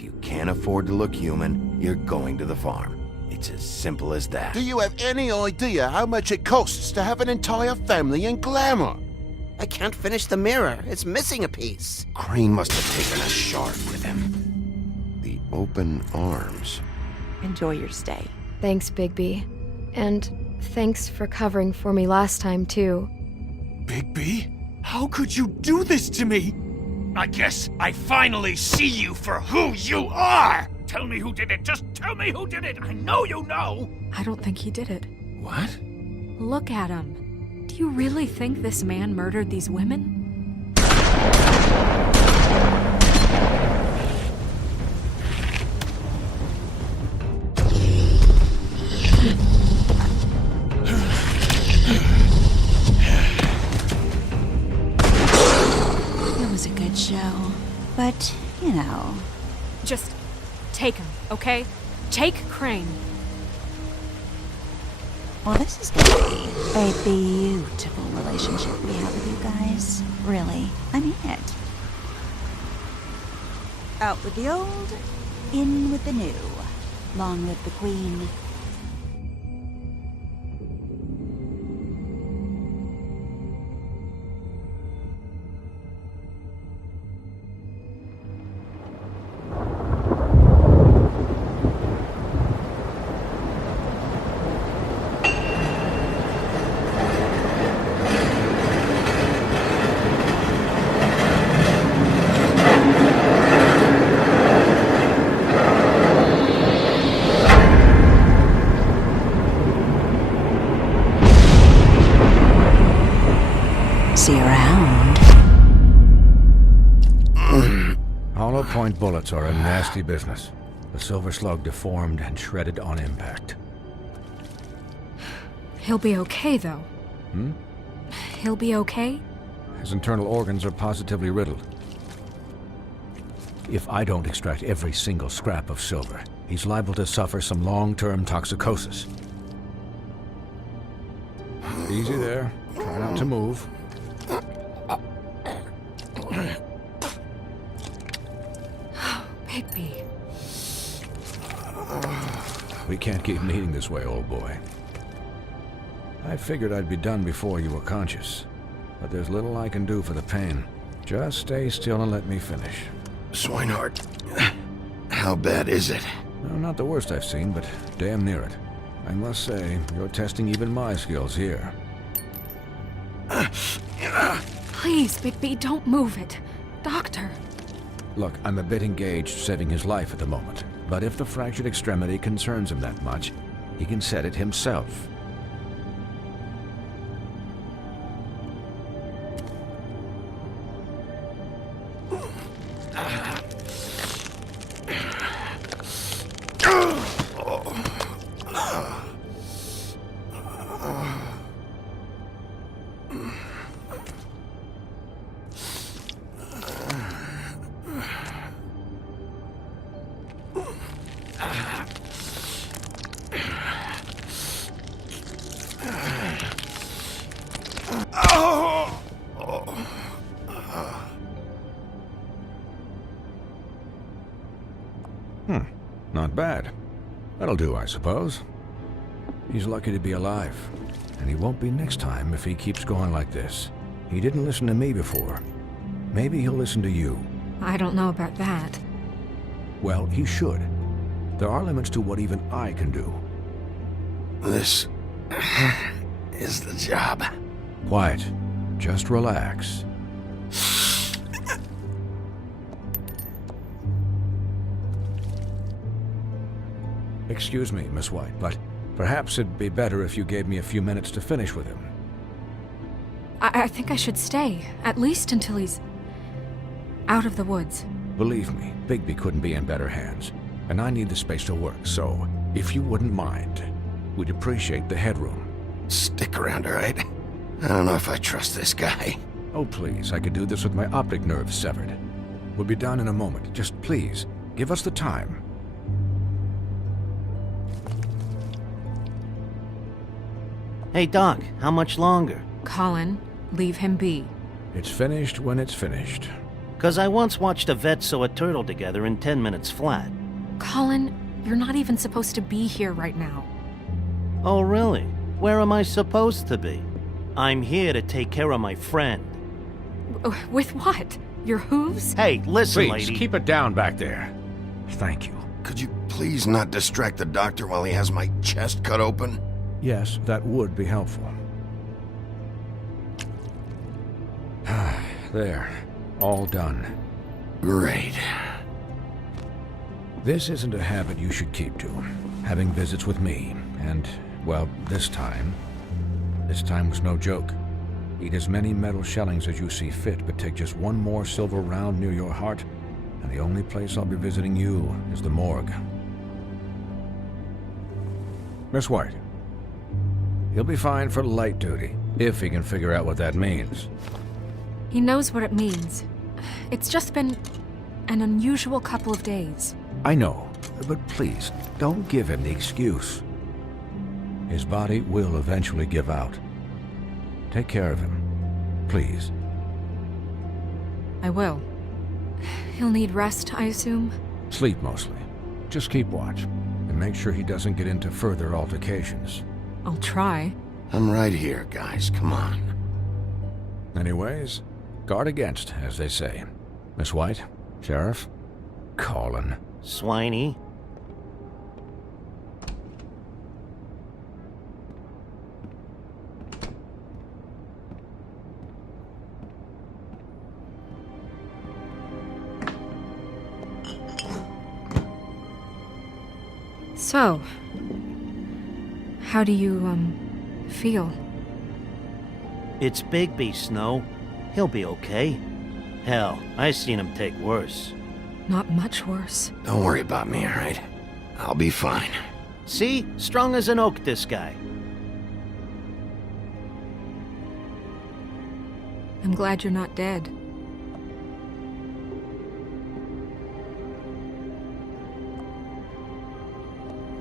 If you can't afford to look human, you're going to the farm. It's as simple as that. Do you have any idea how much it costs to have an entire family in Glamour? I can't finish the mirror. It's missing a piece. Crane must have taken a shard with him. The open arms. Enjoy your stay. Thanks, Bigby. And thanks for covering for me last time, too. Bigby? How could you do this to me? I guess I finally see you for who you are! Tell me who did it! Just tell me who did it! I know you know! I don't think he did it. What? Look at him. Do you really think this man murdered these women? It was a good show, but, you know... Just take him, okay? Take Crane. Well, this is gonna be a beautiful relationship we have with you guys. Really, I mean it. Out with the old, in with the new. Long live the Queen. See you around. Hollow point bullets are a nasty business. The Silver Slug deformed and shredded on impact. He'll be okay, though. He'll be okay? His internal organs are positively riddled. If I don't extract every single scrap of silver, he's liable to suffer some long-term toxicosis. Easy there. Try not to move. Bigby. We can't keep meeting this way, old boy. I figured I'd be done before you were conscious, but there's little I can do for the pain. Just stay still and let me finish. Swinehart, how bad is it? No, not the worst I've seen, but damn near it. I must say, you're testing even my skills here. Please, Bigby, don't move it. Doctor. Look, I'm a bit engaged saving his life at the moment, but if the fractured extremity concerns him that much, he can set it himself. Not bad. That'll do, I suppose. He's lucky to be alive, and he won't be next time if he keeps going like this. He didn't listen to me before. Maybe he'll listen to you. I don't know about that. Well, he should. There are limits to what even I can do. This is the job. Quiet. Just relax. Excuse me, Miss White, but perhaps it'd be better if you gave me a few minutes to finish with him. I think I should stay, at least until he's out of the woods. Believe me, Bigby couldn't be in better hands, and I need the space to work, so if you wouldn't mind, we'd appreciate the headroom. Stick around, all right? I don't know if I trust this guy. Oh, please, I could do this with my optic nerve severed. We'll be done in a moment. Just please, give us the time. Hey, Doc, how much longer? Colin, leave him be. It's finished when it's finished. 'Cause I once watched a vet sew a turtle together in 10 minutes flat. Colin, you're not even supposed to be here right now. Oh, really? Where am I supposed to be? I'm here to take care of my friend. With what? Your hooves? Hey, listen, Please, lady. keep it down back there. Thank you. Could you please not distract the doctor while he has my chest cut open? Yes, that would be helpful. There. All done. Great. This isn't a habit you should keep to. Having visits with me, and, well, this time was no joke. Eat as many metal shellings as you see fit, but take just one more silver round near your heart, and the only place I'll be visiting you is the morgue. Miss White. He'll be fine for light duty, if he can figure out what that means. He knows what it means. It's just been an unusual couple of days. I know, but please, don't give him the excuse. His body will eventually give out. Take care of him, please. I will. He'll need rest, I assume? Sleep mostly. Just keep watch, and make sure he doesn't get into further altercations. I'll try. I'm right here, guys. Come on. Anyways, guard against, as they say. Miss White, Sheriff, Colin. Swiney. So, how do you, feel? It's Bigby, Snow. He'll be okay. Hell, I seen him take worse. Not much worse. Don't worry about me, all right? I'll be fine. See? Strong as an oak, this guy. I'm glad you're not dead.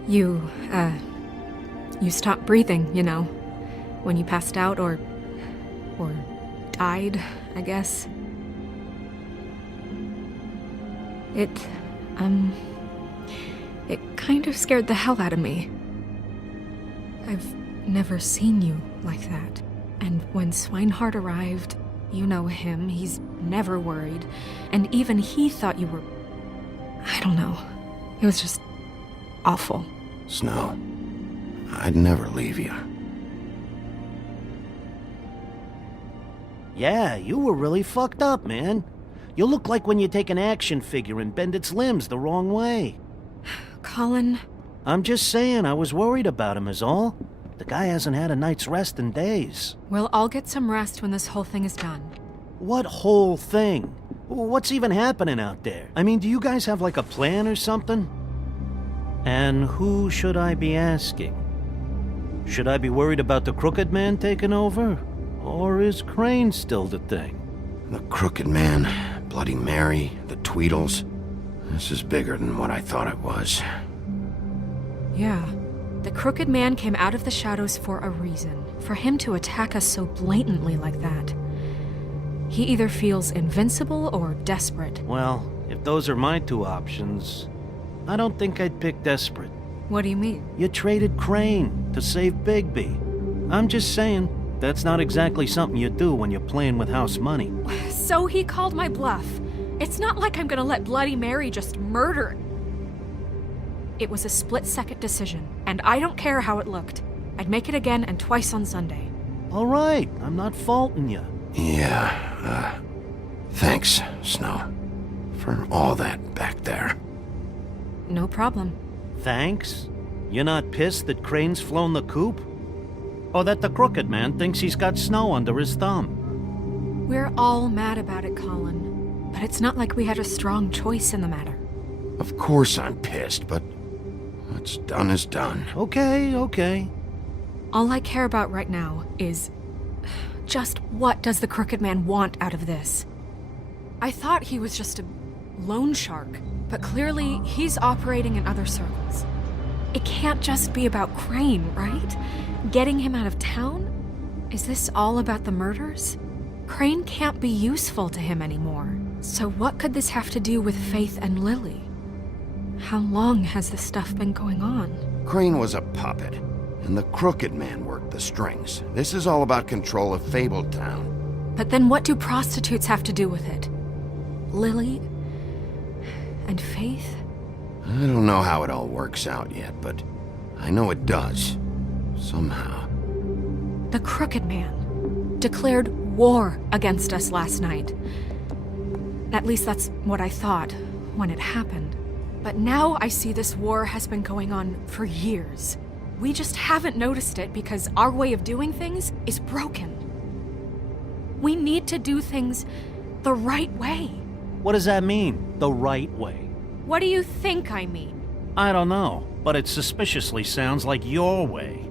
You stopped breathing, you know, when you passed out or died, I guess. It kind of scared the hell out of me. I've never seen you like that. And when Swinehart arrived, you know him, he's never worried. And even he thought you were... I don't know. It was just awful. Snow, I'd never leave you. Yeah, you were really fucked up, man. You look like when you take an action figure and bend its limbs the wrong way. Colin... I'm just saying, I was worried about him is all. The guy hasn't had a night's rest in days. We'll all get some rest when this whole thing is done. What whole thing? What's even happening out there? I mean, do you guys have like a plan or something? And who should I be asking? Should I be worried about the Crooked Man taking over? Or is Crane still the thing? The Crooked Man, Bloody Mary, the Tweedles. This is bigger than what I thought it was. Yeah. The Crooked Man came out of the shadows for a reason. For him to attack us so blatantly like that. He either feels invincible or desperate. Well, if those are my two options, I don't think I'd pick desperate. What do you mean? You traded Crane to save Bigby. I'm just saying, that's not exactly something you do when you're playing with house money. So he called my bluff. It's not like I'm gonna let Bloody Mary just murder. It was a split-second decision, and I don't care how it looked. I'd make it again and twice on Sunday. All right, I'm not faulting you. Yeah, thanks, Snow, for all that back there. No problem. Thanks? You're not pissed that Crane's flown the coop? Or that the Crooked Man thinks he's got Snow under his thumb? We're all mad about it, Colin. But it's not like we had a strong choice in the matter. Of course I'm pissed, but what's done is done. Okay. All I care about right now is... just what does the Crooked Man want out of this? I thought he was just a loan shark, but clearly he's operating in other circles. It can't just be about Crane, right? Getting him out of town? Is this all about the murders? Crane can't be useful to him anymore. So what could this have to do with Faith and Lily? How long has this stuff been going on? Crane was a puppet, and the Crooked Man worked the strings. This is all about control of Fabletown. But then what do prostitutes have to do with it? Lily and Faith? I don't know how it all works out yet, but I know it does. Somehow. The Crooked Man declared war against us last night. At least that's what I thought when it happened. But now I see this war has been going on for years. We just haven't noticed it because our way of doing things is broken. We need to do things the right way. What does that mean, the right way? What do you think I mean? I don't know, but it suspiciously sounds like your way.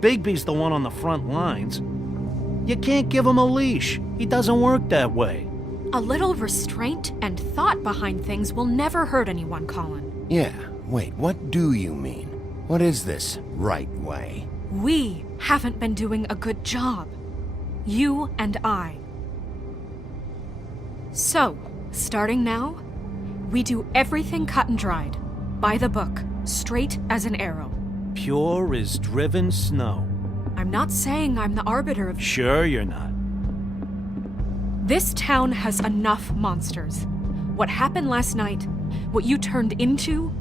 Bigby's the one on the front lines. You can't give him a leash. He doesn't work that way. A little restraint and thought behind things will never hurt anyone, Colin. Yeah, wait, what do you mean? What is this right way? We haven't been doing a good job. You and I. So, starting now, we do everything cut and dried. By the book, straight as an arrow. Pure as driven snow. I'm not saying I'm the arbiter of... Sure you're not. This town has enough monsters. What happened last night, what you turned into,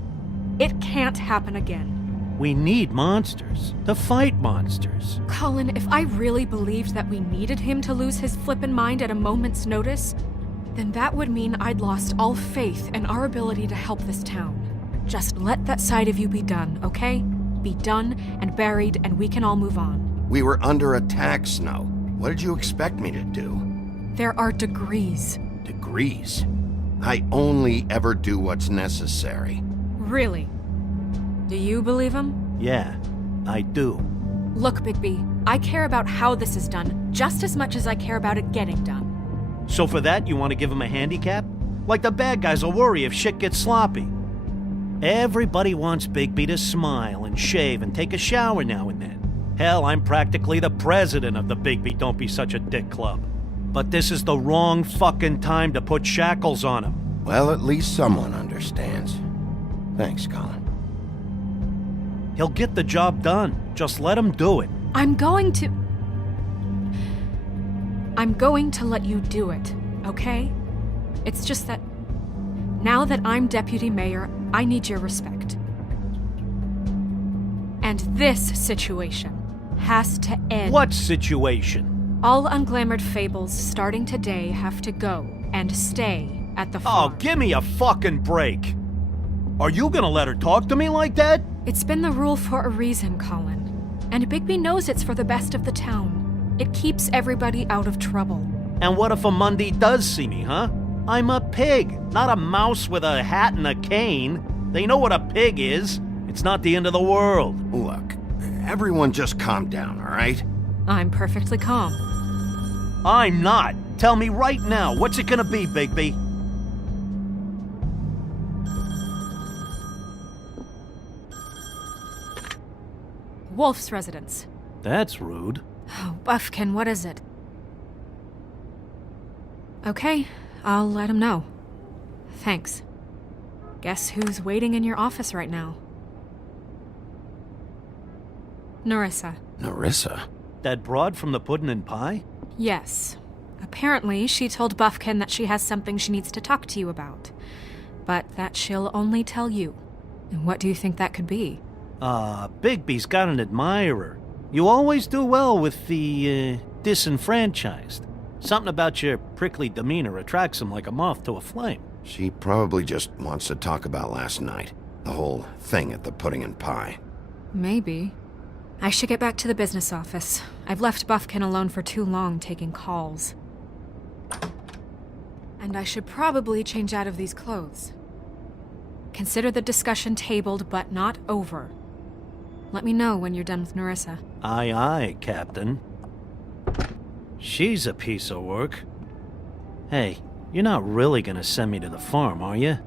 it can't happen again. We need monsters. To fight monsters. Colin, if I really believed that we needed him to lose his flippin' mind at a moment's notice, then that would mean I'd lost all faith in our ability to help this town. Just let that side of you be done, okay? Be done and buried, and we can all move on. We were under attack, Snow. What did you expect me to do? There are degrees. Degrees? I only ever do what's necessary. Really? Do you believe him? Yeah, I do. Look, Bigby, I care about how this is done just as much as I care about it getting done. So for that, you want to give him a handicap? Like the bad guys will worry if shit gets sloppy. Everybody wants Bigby to smile and shave and take a shower now and then. Hell, I'm practically the president of the Bigby Don't Be Such a Dick Club. But this is the wrong fucking time to put shackles on him. Well, at least someone understands. Thanks, Colin. He'll get the job done. Just let him do it. I'm going to let you do it, okay? It's just that now that I'm deputy mayor, I need your respect. And this situation has to end. What situation? All unglamored fables starting today have to go and stay at the farm. Oh, give me a fucking break. Are you gonna let her talk to me like that? It's been the rule for a reason, Colin. And Bigby knows it's for the best of the town. It keeps everybody out of trouble. And what if a Mundy does see me, huh? I'm a pig, not a mouse with a hat and a cane. They know what a pig is. It's not the end of the world. Look, everyone just calm down, all right? I'm perfectly calm. I'm not. Tell me right now, what's it gonna be, Bigby? Wolf's residence. That's rude. Oh, Buffkin, what is it? Okay, I'll let him know. Thanks. Guess who's waiting in your office right now? Nerissa. Nerissa? That broad from the Puddin' and Pie? Yes. Apparently, she told Buffkin that she has something she needs to talk to you about. But that she'll only tell you. And what do you think that could be? Bigby's got an admirer. You always do well with the, disenfranchised. Something about your prickly demeanor attracts him like a moth to a flame. She probably just wants to talk about last night. The whole thing at the Pudding and Pie. Maybe. I should get back to the business office. I've left Buffkin alone for too long taking calls. And I should probably change out of these clothes. Consider the discussion tabled but not over. Let me know when you're done with Nerissa. Aye, aye, Captain. She's a piece of work. Hey, you're not really gonna send me to the farm, are you?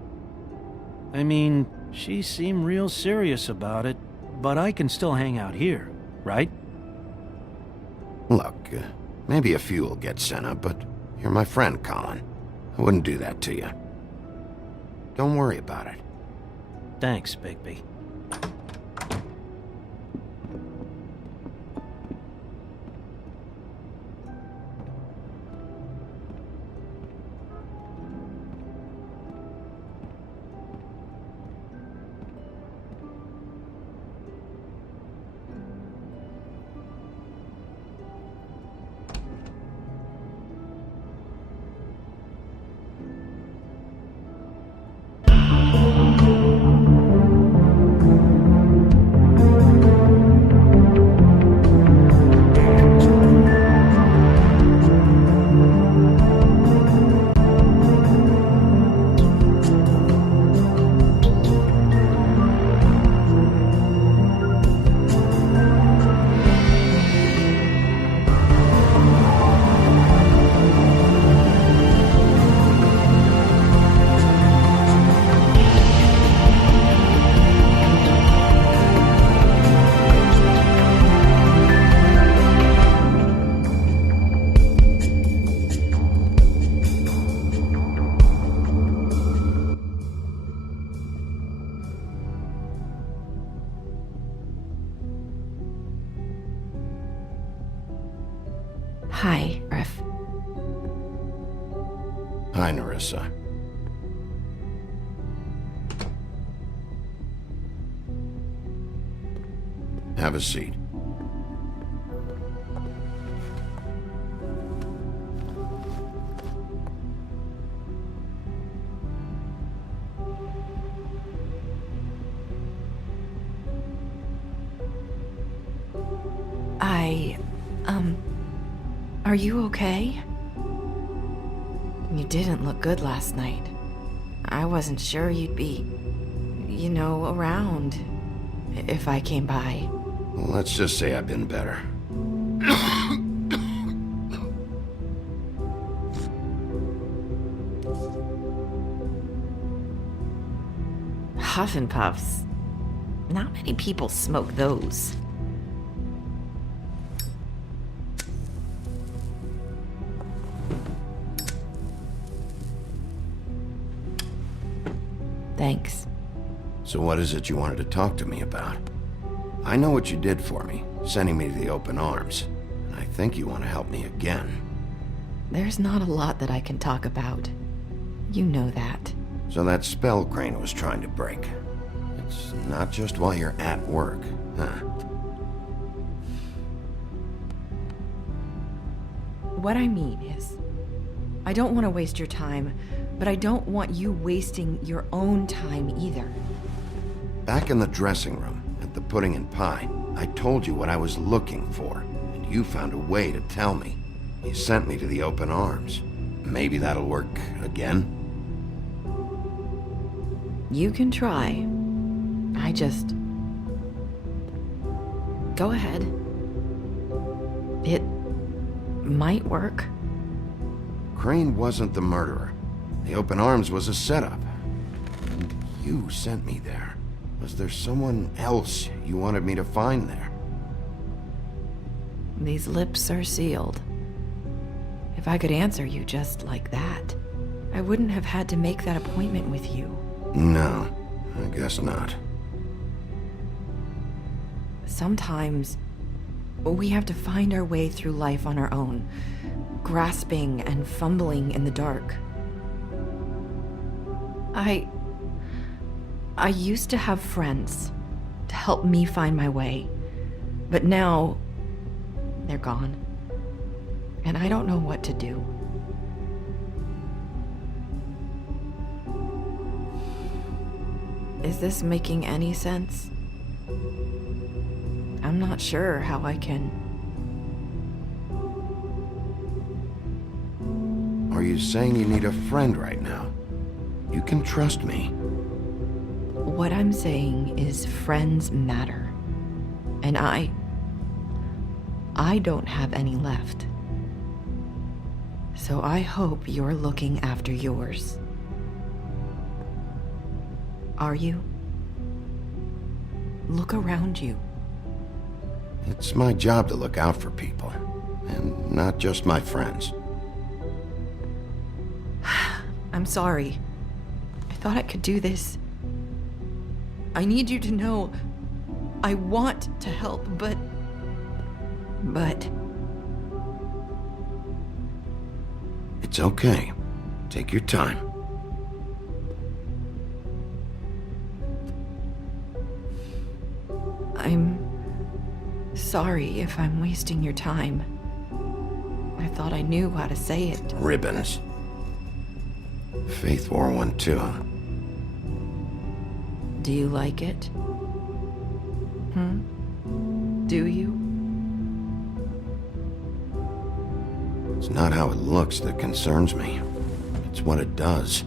I mean, she seemed real serious about it, but I can still hang out here, right? Look, maybe a few will get sent up, but you're my friend, Colin. I wouldn't do that to you. Don't worry about it. Thanks, Bigby. Hi, Riff. Hi, Nerissa. Have a seat. Are you okay? You didn't look good last night. I wasn't sure you'd be, around if I came by. Well, let's just say I've been better. Huff and Puffs. Not many people smoke those. Thanks. So what is it you wanted to talk to me about? I know what you did for me, sending me to the open arms. And I think you want to help me again. There's not a lot that I can talk about. You know that. So that spell Crane was trying to break. It's not just while you're at work, huh? What I mean is, I don't want to waste your time, but I don't want you wasting your own time either. Back in the dressing room, at the Pudding and Pie, I told you what I was looking for, and you found a way to tell me. You sent me to the open arms. Maybe that'll work again? You can try. I just... Go ahead. It might work. Crane wasn't the murderer. The open arms was a setup. And you sent me there. Was there someone else you wanted me to find there? These lips are sealed. If I could answer you just like that, I wouldn't have had to make that appointment with you. No, I guess not. Sometimes we have to find our way through life on our own, grasping and fumbling in the dark. I used to have friends to help me find my way, but now they're gone, and I don't know what to do. Is this making any sense? I'm not sure how I can... Are you saying you need a friend right now? You can trust me. What I'm saying is friends matter. And I don't have any left. So I hope you're looking after yours. Are you? Look around you. It's my job to look out for people, and not just my friends. I'm sorry. I thought I could do this. I need you to know I want to help, but... It's okay. Take your time. I'm sorry if I'm wasting your time. I thought I knew how to say it. Ribbons. Faith wore one too. Do you like it? Do you? It's not how it looks that concerns me. It's what it does.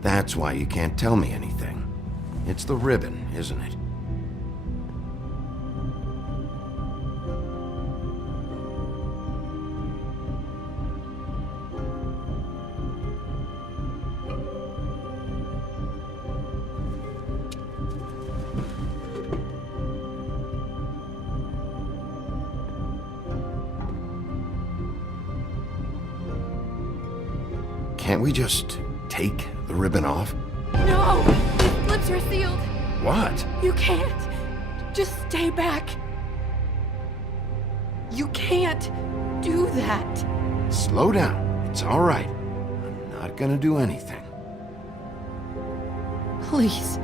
That's why you can't tell me anything. It's the ribbon, isn't it? Can't we just take the ribbon off? No! These lips are sealed! What? You can't! Just stay back! You can't do that! Slow down. It's all right. I'm not gonna do anything. Please,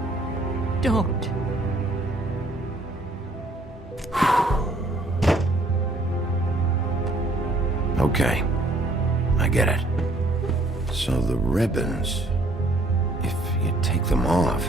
don't. Okay. I get it. So the ribbons, if you take them off...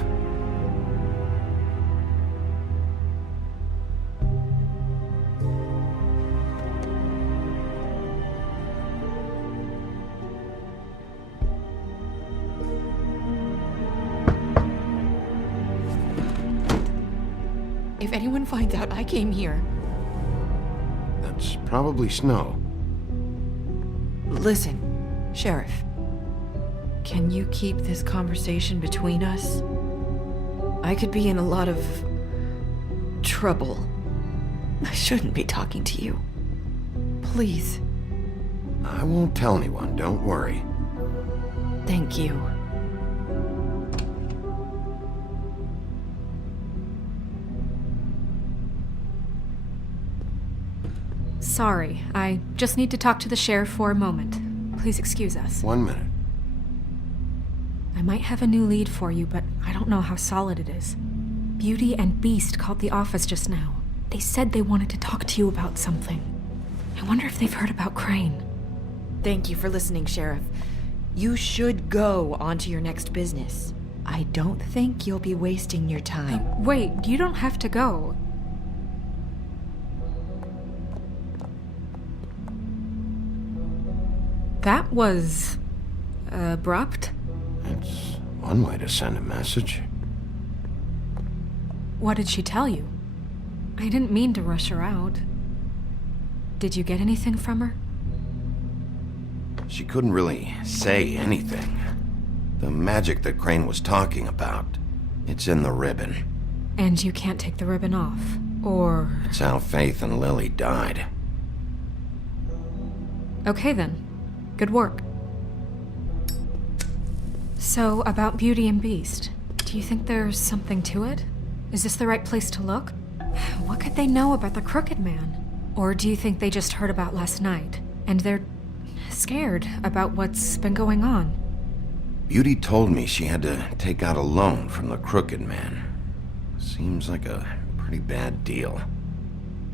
If anyone finds out I came here... That's probably Snow. Listen, Sheriff. Can you keep this conversation between us? I could be in a lot of... trouble. I shouldn't be talking to you. Please. I won't tell anyone, don't worry. Thank you. Sorry, I just need to talk to the sheriff for a moment. Please excuse us. 1 minute. I might have a new lead for you, but I don't know how solid it is. Beauty and Beast called the office just now. They said they wanted to talk to you about something. I wonder if they've heard about Crane. Thank you for listening, Sheriff. You should go on to your next business. I don't think you'll be wasting your time. Wait, you don't have to go. That was... abrupt. It's one way to send a message. What did she tell you? I didn't mean to rush her out. Did you get anything from her? She couldn't really say anything. The magic that Crane was talking about, it's in the ribbon. And you can't take the ribbon off, or... It's how Faith and Lily died. Okay then. Good work. So, about Beauty and Beast, do you think there's something to it? Is this the right place to look? What could they know about the Crooked Man? Or do you think they just heard about last night, and they're scared about what's been going on? Beauty told me she had to take out a loan from the Crooked Man. Seems like a pretty bad deal.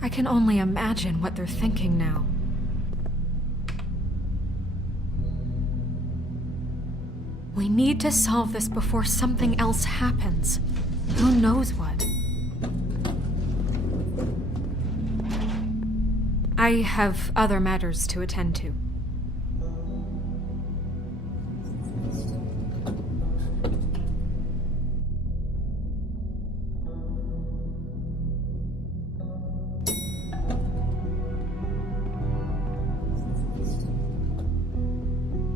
I can only imagine what they're thinking now. We need to solve this before something else happens. Who knows what? I have other matters to attend to.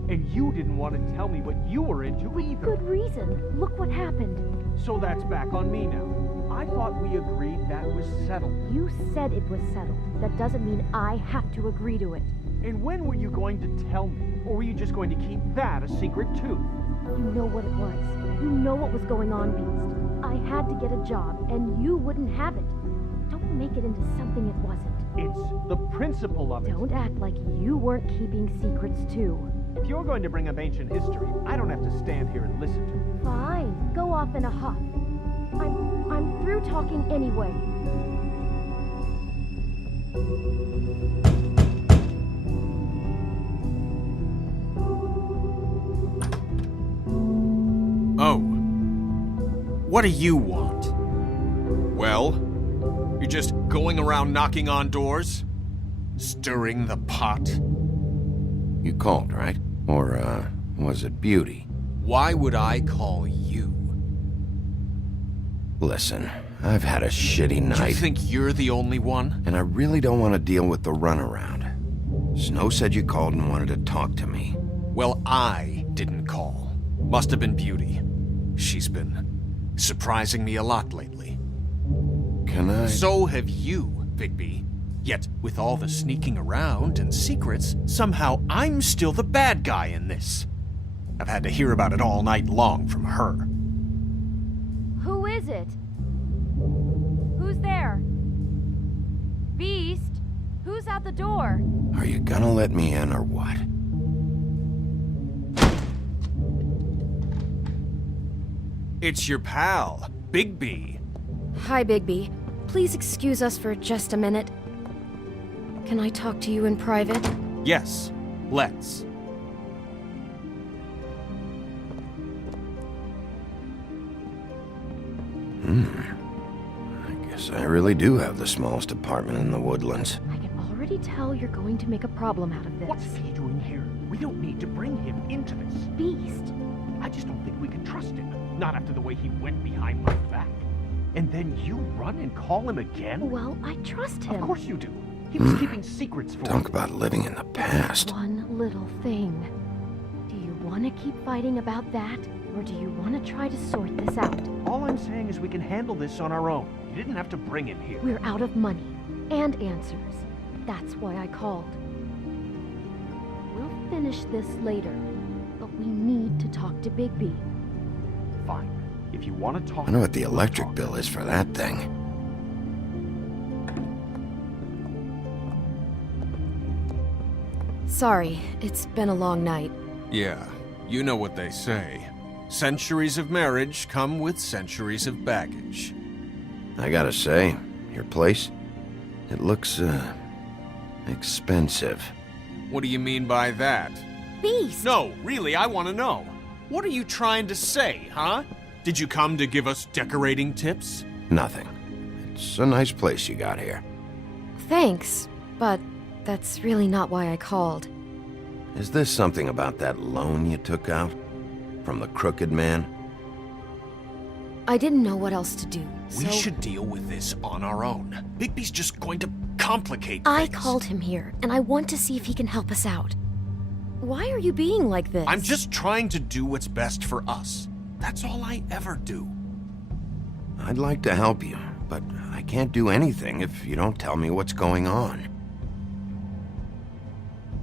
And you didn't want to tell me what you were into either. Good reason. Look what happened. So that's back on me now. I thought we agreed that was settled. You said it was settled. That doesn't mean I have to agree to it. And when were you going to tell me? Or were you just going to keep that a secret too? You know what it was. You know what was going on, Beast. I had to get a job, and you wouldn't have it. Don't make it into something it wasn't. It's the principle of it. Don't act like you weren't keeping secrets too. If you're going to bring up ancient history, I don't have to stand here and listen to it. Fine, go off in a huff. I'm through talking anyway. Oh. What do you want? Well, you're just going around knocking on doors? Stirring the pot? You called, right? Or, was it Beauty? Why would I call you? Listen, I've had a shitty Do you night, think you're the only one? and I really don't want to deal with the runaround. Snow said you called and wanted to talk to me. Well, I didn't call. Must have been Beauty. She's been surprising me a lot lately. Can I? So have you, Bigby. Yet, with all the sneaking around and secrets, somehow I'm still the bad guy in this. I've had to hear about it all night long from her. Who is it? Who's there? Beast? Who's out the door? Are you gonna let me in or what? It's your pal, Bigby. Hi, Bigby. Please excuse us for just a minute. Can I talk to you in private? Yes, let's. I guess I really do have the smallest apartment in the Woodlands. I can already tell you're going to make a problem out of this. What's he doing here? We don't need to bring him into this. Beast? I just don't think we can trust him. Not after the way he went behind my back. And then you run and call him again? Well, I trust him. Of course you do. He was keeping secrets for Talk you. about living in the past. One little thing. Do you want to keep fighting about that? Or do you want to try to sort this out? All I'm saying is we can handle this on our own. You didn't have to bring him here. We're out of money. And answers. That's why I called. We'll finish this later. But we need to talk to Bigby. Fine. If you want to talk... I know what the electric bill is for that thing. Sorry, it's been a long night. Yeah, you know what they say. Centuries of marriage come with centuries of baggage. I gotta say, your place, it looks, expensive. What do you mean by that? Beast! No, really, I want to know. What are you trying to say, huh? Did you come to give us decorating tips? Nothing. It's a nice place you got here. Thanks, but that's really not why I called. Is this something about that loan you took out? From the Crooked Man? I didn't know what else to do, so... We should deal with this on our own. Bigby's just going to complicate I things. called him here, and I want to see if he can help us out. Why are you being like this? I'm just trying to do what's best for us. That's all I ever do. I'd like to help you, but I can't do anything if you don't tell me what's going on.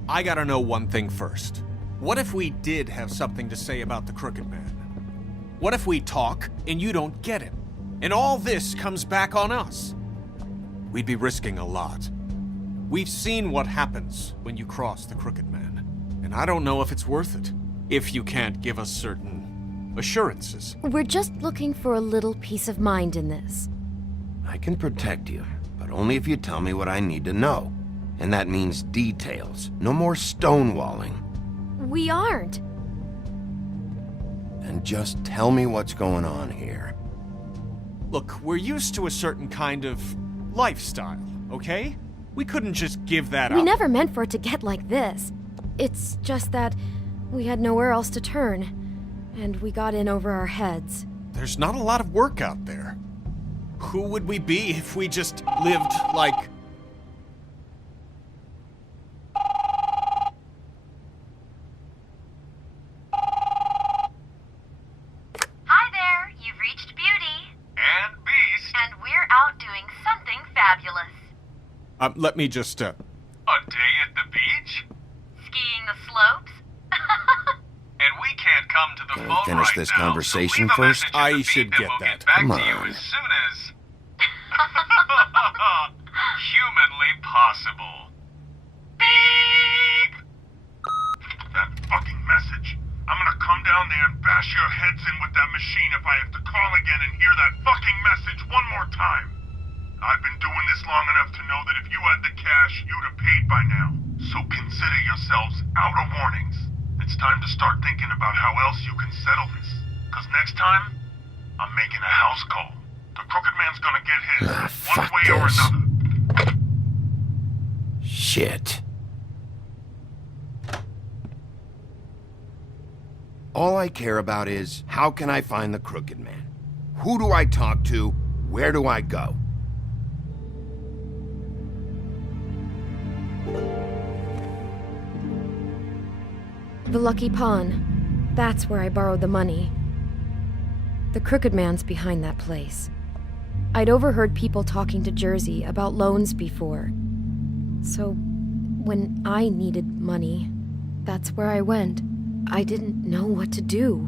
I gotta know one thing first. What if we did have something to say about the Crooked Man? What if we talk and you don't get it? And all this comes back on us? We'd be risking a lot. We've seen what happens when you cross the Crooked Man, and I don't know if it's worth it, if you can't give us certain assurances. We're just looking for a little peace of mind in this. I can protect you, but only if you tell me what I need to know. And that means details. No more stonewalling. We aren't. And just tell me what's going on here. Look, we're used to a certain kind of lifestyle, okay? We couldn't just give that up. We never meant for it to get like this. It's just that we had nowhere else to turn, and we got in over our heads. There's not a lot of work out there. Who would we be if we just lived like... Hi there, you've reached Beauty. And Beast. And we're out doing something fabulous. Let me just, A day at the beach? the slopes? And we can't come to the Can we phone finish right this now, conversation so leave a first? message in I the should beep and get we'll that. Get back Come to you on. as soon as humanly possible. Beep. That fucking message. I'm gonna come down there and bash your heads in with that machine if I have to call again and hear that fucking message one more time. I've been doing this long enough to know that if you had the cash, you'd have paid by now. So consider yourselves out of warnings. It's time to start thinking about how else you can settle this. Cause next time, I'm making a house call. The Crooked Man's gonna get his, one fuck way or this. another. Shit. All I care about is, how can I find the Crooked Man? Who do I talk to? Where do I go? The Lucky Pawn. That's where I borrowed the money. The Crooked Man's behind that place. I'd overheard people talking to Jersey about loans before. So, when I needed money, that's where I went. I didn't know what to do.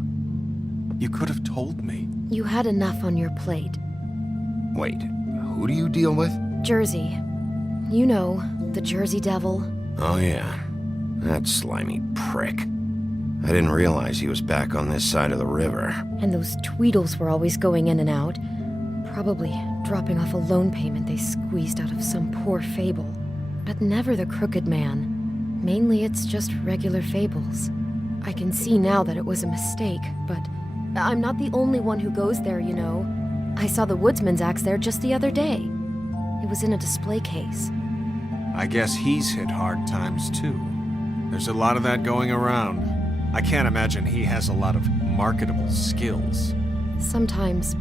You could have told me. You had enough on your plate. Wait, who do you deal with? Jersey. You know, the Jersey Devil. Oh yeah, that slimy prick. I didn't realize he was back on this side of the river. And those Tweedles were always going in and out. Probably dropping off a loan payment they squeezed out of some poor fable. But never the Crooked Man. Mainly it's just regular fables. I can see now that it was a mistake, but I'm not the only one who goes there, you know. I saw the Woodsman's axe there just the other day. It was in a display case. I guess he's hit hard times too. There's a lot of that going around. I can't imagine he has a lot of marketable skills. Sometimes,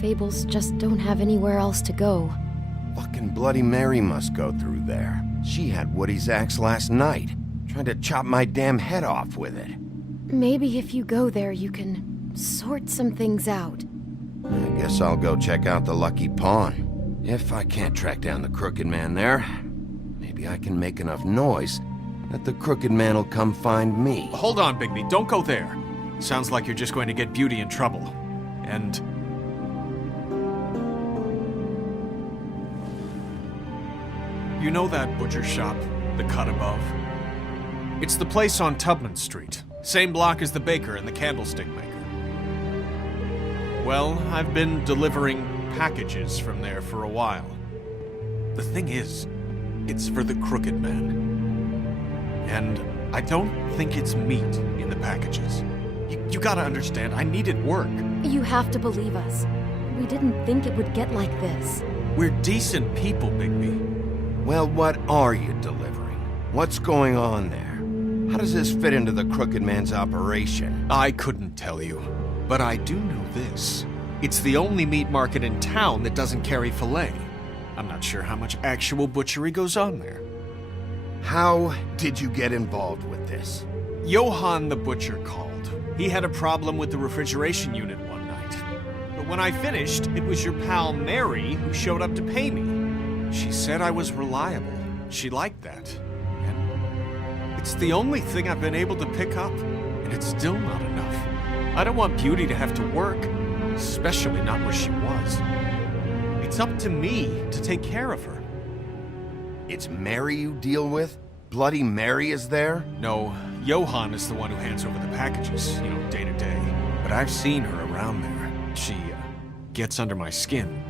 fables just don't have anywhere else to go. Fucking Bloody Mary must go through there. She had Woody's axe last night. Tried to chop my damn head off with it. Maybe if you go there, you can sort some things out. I guess I'll go check out the Lucky Pawn. If I can't track down the Crooked Man there, maybe I can make enough noise that the Crooked Man will come find me. Hold on, Bigby. Don't go there. Sounds like you're just going to get Beauty in trouble. And... you know that butcher shop, the cut above? It's the place on Tubman Street. Same block as the baker and the candlestick maker. Well, I've been delivering packages from there for a while. The thing is, it's for the Crooked Man. And I don't think it's meat in the packages. You gotta understand, I needed work. You have to believe us. We didn't think it would get like this. We're decent people, Bigby. Well, what are you delivering? What's going on there? How does this fit into the Crooked Man's operation? I couldn't tell you, but I do know this. It's the only meat market in town that doesn't carry filet. I'm not sure how much actual butchery goes on there. How did you get involved with this? Johann the butcher called. He had a problem with the refrigeration unit one night. But when I finished, it was your pal Mary who showed up to pay me. She said I was reliable. She liked that. And it's the only thing I've been able to pick up, and it's still not enough. I don't want Beauty to have to work, especially not where she was. It's up to me to take care of her. It's Mary you deal with? Bloody Mary is there? No, Johann is the one who hands over the packages, day to day. But I've seen her around there. She gets under my skin,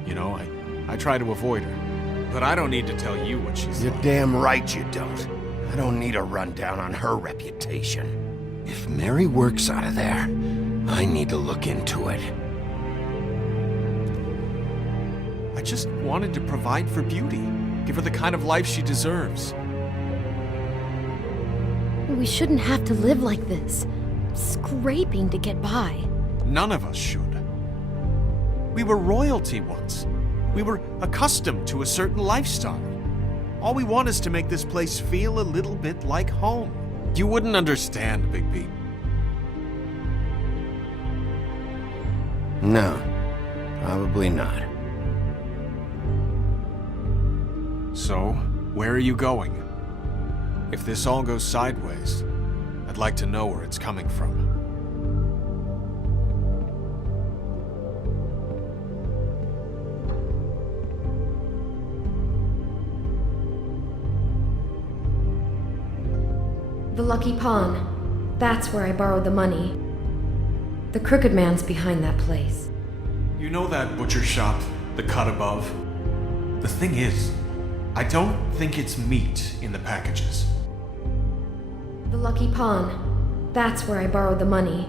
I try to avoid her. But I don't need to tell you what she's You're like. damn right you don't. I don't need a rundown on her reputation. If Mary works out of there, I need to look into it. I just wanted to provide for Beauty. Give her the kind of life she deserves. We shouldn't have to live like this, scraping to get by. None of us should. We were royalty once. We were accustomed to a certain lifestyle. All we want is to make this place feel a little bit like home. You wouldn't understand, Bigby. No, probably not. So, where are you going? If this all goes sideways, I'd like to know where it's coming from. The Lucky Pawn. That's where I borrowed the money. The Crooked Man's behind that place. You know that butcher shop, the cut above? The thing is, I don't think it's meat in the packages. The Lucky Pawn. That's where I borrowed the money.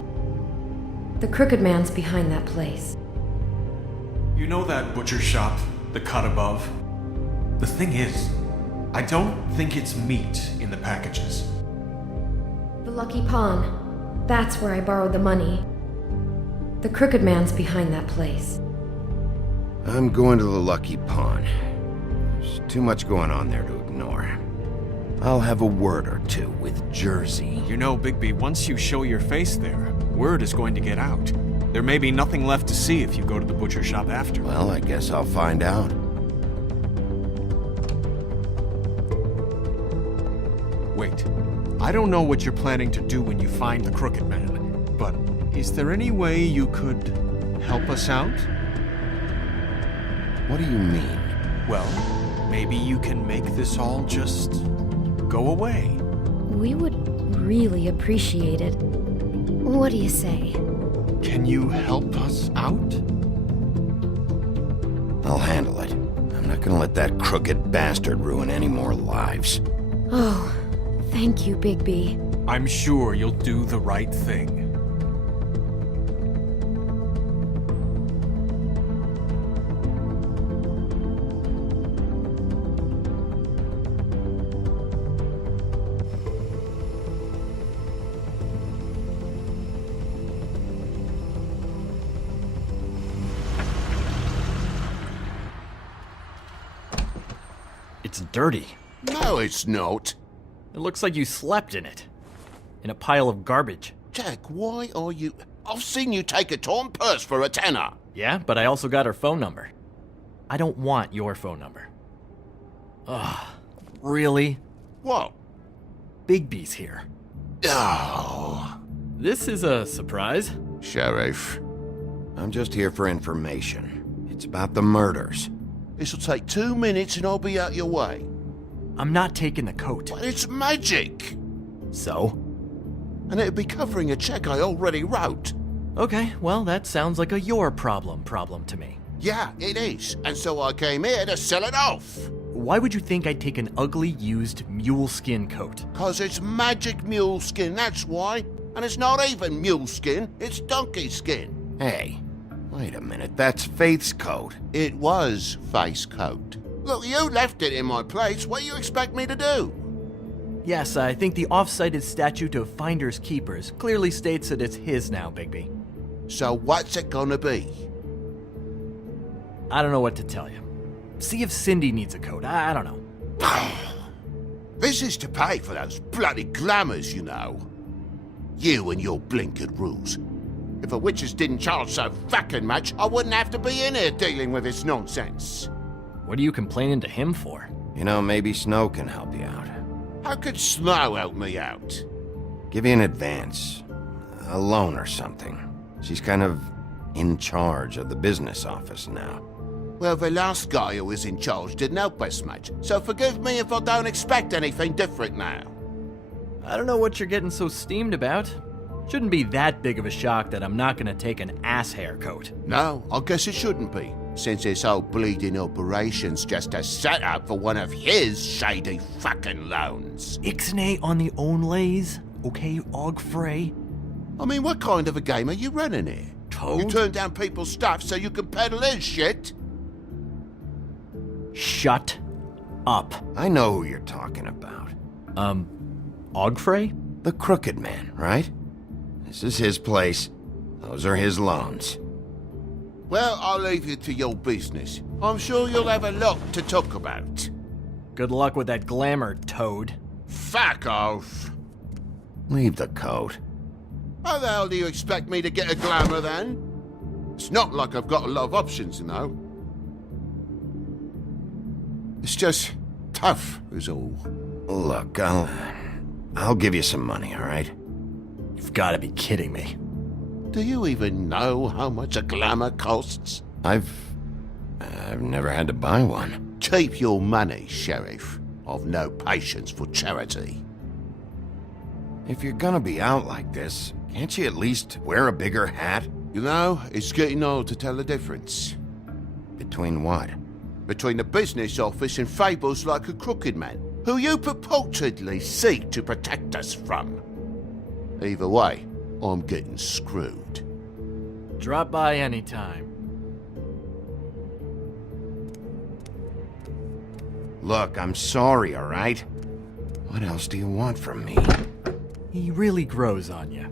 The Crooked Man's behind that place. You know that butcher shop, the cut above? The thing is, I don't think it's meat in the packages. The Lucky Pawn. That's where I borrowed the money. The Crooked Man's behind that place. I'm going to the Lucky Pawn. There's too much going on there to ignore. I'll have a word or two with Jersey. You know, Bigby, once you show your face there, word is going to get out. There may be nothing left to see if you go to the butcher shop after. Well, I guess I'll find out. Wait. I don't know what you're planning to do when you find the Crooked Man, but is there any way you could help us out? What do you mean? Well, maybe you can make this all just go away. We would really appreciate it. What do you say? Can you help us out? I'll handle it. I'm not gonna let that crooked bastard ruin any more lives. Oh, thank you, Bigby. I'm sure you'll do the right thing. It's dirty. No, it's not. It looks like you slept in it. In a pile of garbage. Jack, why are you... I've seen you take a torn purse for a tenner. Yeah, but I also got her phone number. I don't want your phone number. Ugh. Really? What? Bigby's here. Oh. This is a surprise. Sheriff. I'm just here for information. It's about the murders. This'll take 2 minutes and I'll be out your way. I'm not taking the coat. But it's magic. So? And it'd be covering a check I already wrote. Okay, well, that sounds like a your problem to me. Yeah, it is. And so I came here to sell it off. Why would you think I'd take an ugly, used mule skin coat? 'Cause it's magic mule skin, that's why. And it's not even mule skin, it's donkey skin. Hey, wait a minute, that's Faith's coat. It was Faith's coat. Look, you left it in my place. What do you expect me to do? Yes, I think the off-cited statute of Finders Keepers clearly states that it's his now, Bigby. So what's it gonna be? I don't know what to tell you. See if Cindy needs a coat. I don't know. This is to pay for those bloody glamours, you know. You and your blinkered rules. If the witches didn't charge so fucking much, I wouldn't have to be in here dealing with this nonsense. What are you complaining to him for? You know, maybe Snow can help you out. How could Snow help me out? Give you an advance. A loan or something. She's kind of in charge of the business office now. Well, the last guy who was in charge didn't help us much, so forgive me if I don't expect anything different now. I don't know what you're getting so steamed about. Shouldn't be that big of a shock that I'm not gonna take an ass haircoat. No, I guess it shouldn't be, since this whole bleeding operation's just a setup for one of his shady fucking loans. Ixnay on the own lays, okay, Og Frey? I mean, what kind of a game are you running here? Toad? You turn down people's stuff so you can peddle his shit? Shut up. I know who you're talking about. Og Frey? The Crooked Man, right? This is his place. Those are his loans. Well, I'll leave you to your business. I'm sure you'll have a lot to talk about. Good luck with that glamour, Toad. Fuck off. Leave the coat. How the hell do you expect me to get a glamour then? It's not like I've got a lot of options, you know. It's just tough, is all. Look, I'll give you some money, all right? You've got to be kidding me. Do you even know how much a glamour costs? I've never had to buy one. Keep your money, Sheriff. I've no patience for charity. If you're gonna be out like this, can't you at least wear a bigger hat? You know, it's getting old to tell the difference. Between what? Between the business office and fables like a crooked man, who you purportedly seek to protect us from. Either way, I'm getting screwed. Drop by anytime. Look, I'm sorry, all right? What else do you want from me? He really grows on you.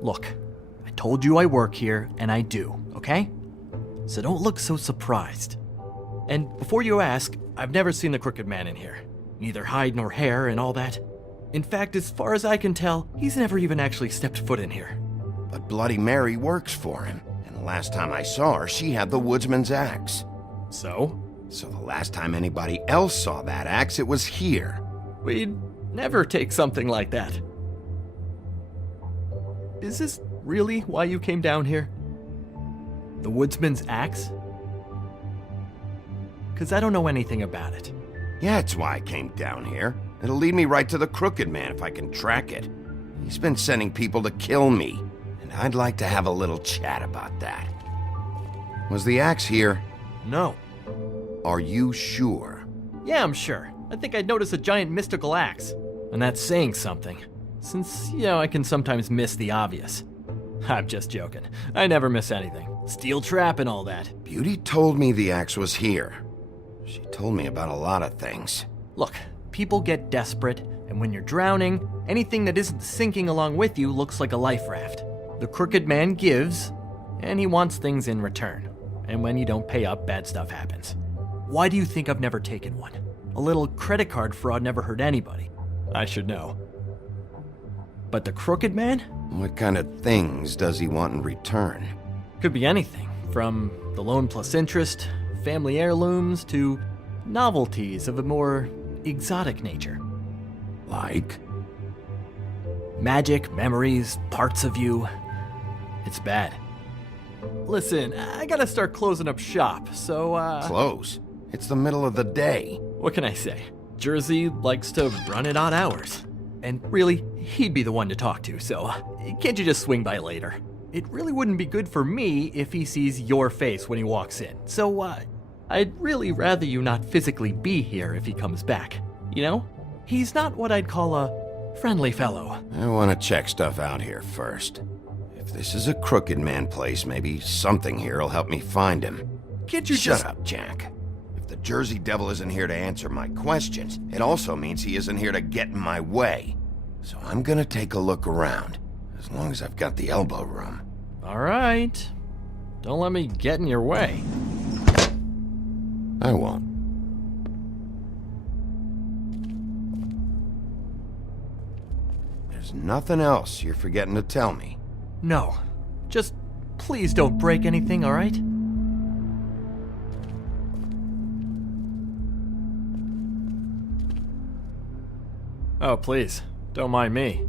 Look, I told you I work here, and I do, okay? So don't look so surprised. And before you ask, I've never seen the Crooked Man in here. Neither hide nor hair and all that. In fact, as far as I can tell, he's never even actually stepped foot in here. But Bloody Mary works for him. And the last time I saw her, she had the woodsman's axe. So? So the last time anybody else saw that axe, it was here. We'd never take something like that. Is this really why you came down here? The woodsman's axe? 'Cause I don't know anything about it. Yeah, it's why I came down here. It'll lead me right to the Crooked Man if I can track it. He's been sending people to kill me, and I'd like to have a little chat about that. Was the axe here? No. Are you sure? Yeah, I'm sure. I think I'd notice a giant mystical axe. And that's saying something. Since, I can sometimes miss the obvious. I'm just joking. I never miss anything. Steel trap and all that. Beauty told me the axe was here. She told me about a lot of things. Look, people get desperate, and when you're drowning, anything that isn't sinking along with you looks like a life raft. The Crooked Man gives, and he wants things in return. And when you don't pay up, bad stuff happens. Why do you think I've never taken one? A little credit card fraud never hurt anybody. I should know. But the Crooked Man? What kind of things does he want in return? Could be anything, from the loan plus interest, family heirlooms, to novelties of a more exotic nature. Like? Magic, memories, parts of you. It's bad. Listen, I gotta start closing up shop, so, Close? It's the middle of the day. What can I say? Jersey likes to run at odd hours. And really, he'd be the one to talk to, so can't you just swing by later? It really wouldn't be good for me if he sees your face when he walks in, so, I'd really rather you not physically be here if he comes back. You know? He's not what I'd call a friendly fellow. I want to check stuff out here first. If this is a Crooked Man place, maybe something here will help me find him. Can't you Shut up, Jack. If the Jersey Devil isn't here to answer my questions, it also means he isn't here to get in my way. So I'm gonna take a look around, as long as I've got the elbow room. All right. Don't let me get in your way. I won't. There's nothing else you're forgetting to tell me. No. Just please don't break anything, all right? Oh, please. Don't mind me.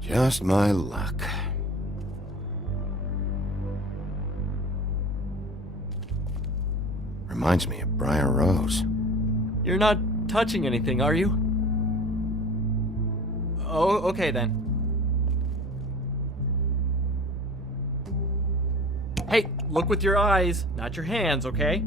Just my luck. Reminds me of Briar Rose. You're not touching anything, are you? Oh, okay then. Hey, look with your eyes, not your hands, okay?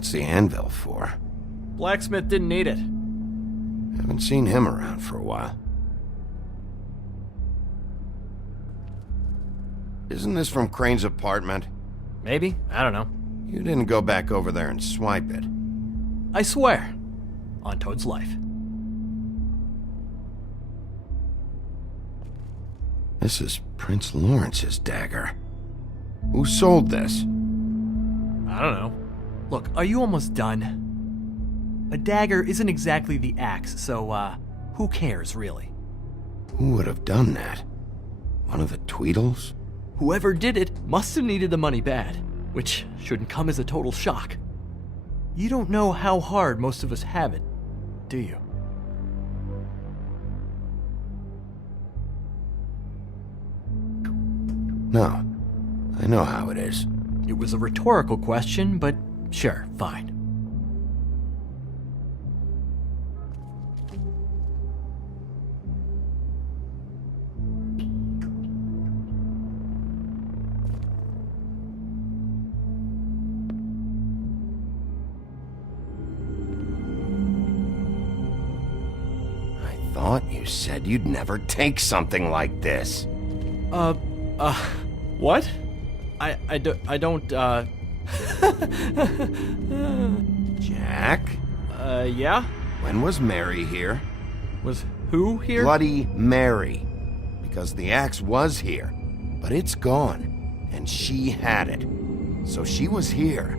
What's the anvil for? Blacksmith didn't need it. Haven't seen him around for a while. Isn't this from Crane's apartment? Maybe? I don't know. You didn't go back over there and swipe it. I swear. On Toad's life. This is Prince Lawrence's dagger. Who sold this? I don't know. Look, are you almost done? A dagger isn't exactly the axe, so, who cares, really? Who would have done that? One of the Tweedles? Whoever did it must have needed the money bad, which shouldn't come as a total shock. You don't know how hard most of us have it, do you? No. I know how it is. It was a rhetorical question, but sure, fine. I thought you said you'd never take something like this. What? I don't, Jack? Yeah? When was Mary here? Was who here? Bloody Mary. Because the axe was here, but it's gone, and she had it. So she was here.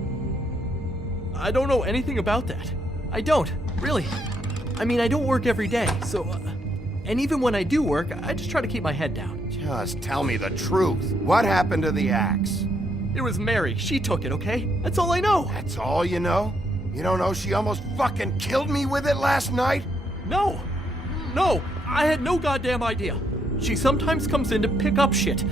I don't know anything about that. I don't, really. I mean, I don't work every day, so... and even when I do work, I just try to keep my head down. Just tell me the truth. What happened to the axe? It was Mary. She took it, okay? That's all I know. That's all you know? You don't know she almost fucking killed me with it last night? No! No! I had no goddamn idea. She sometimes comes in to pick up shit.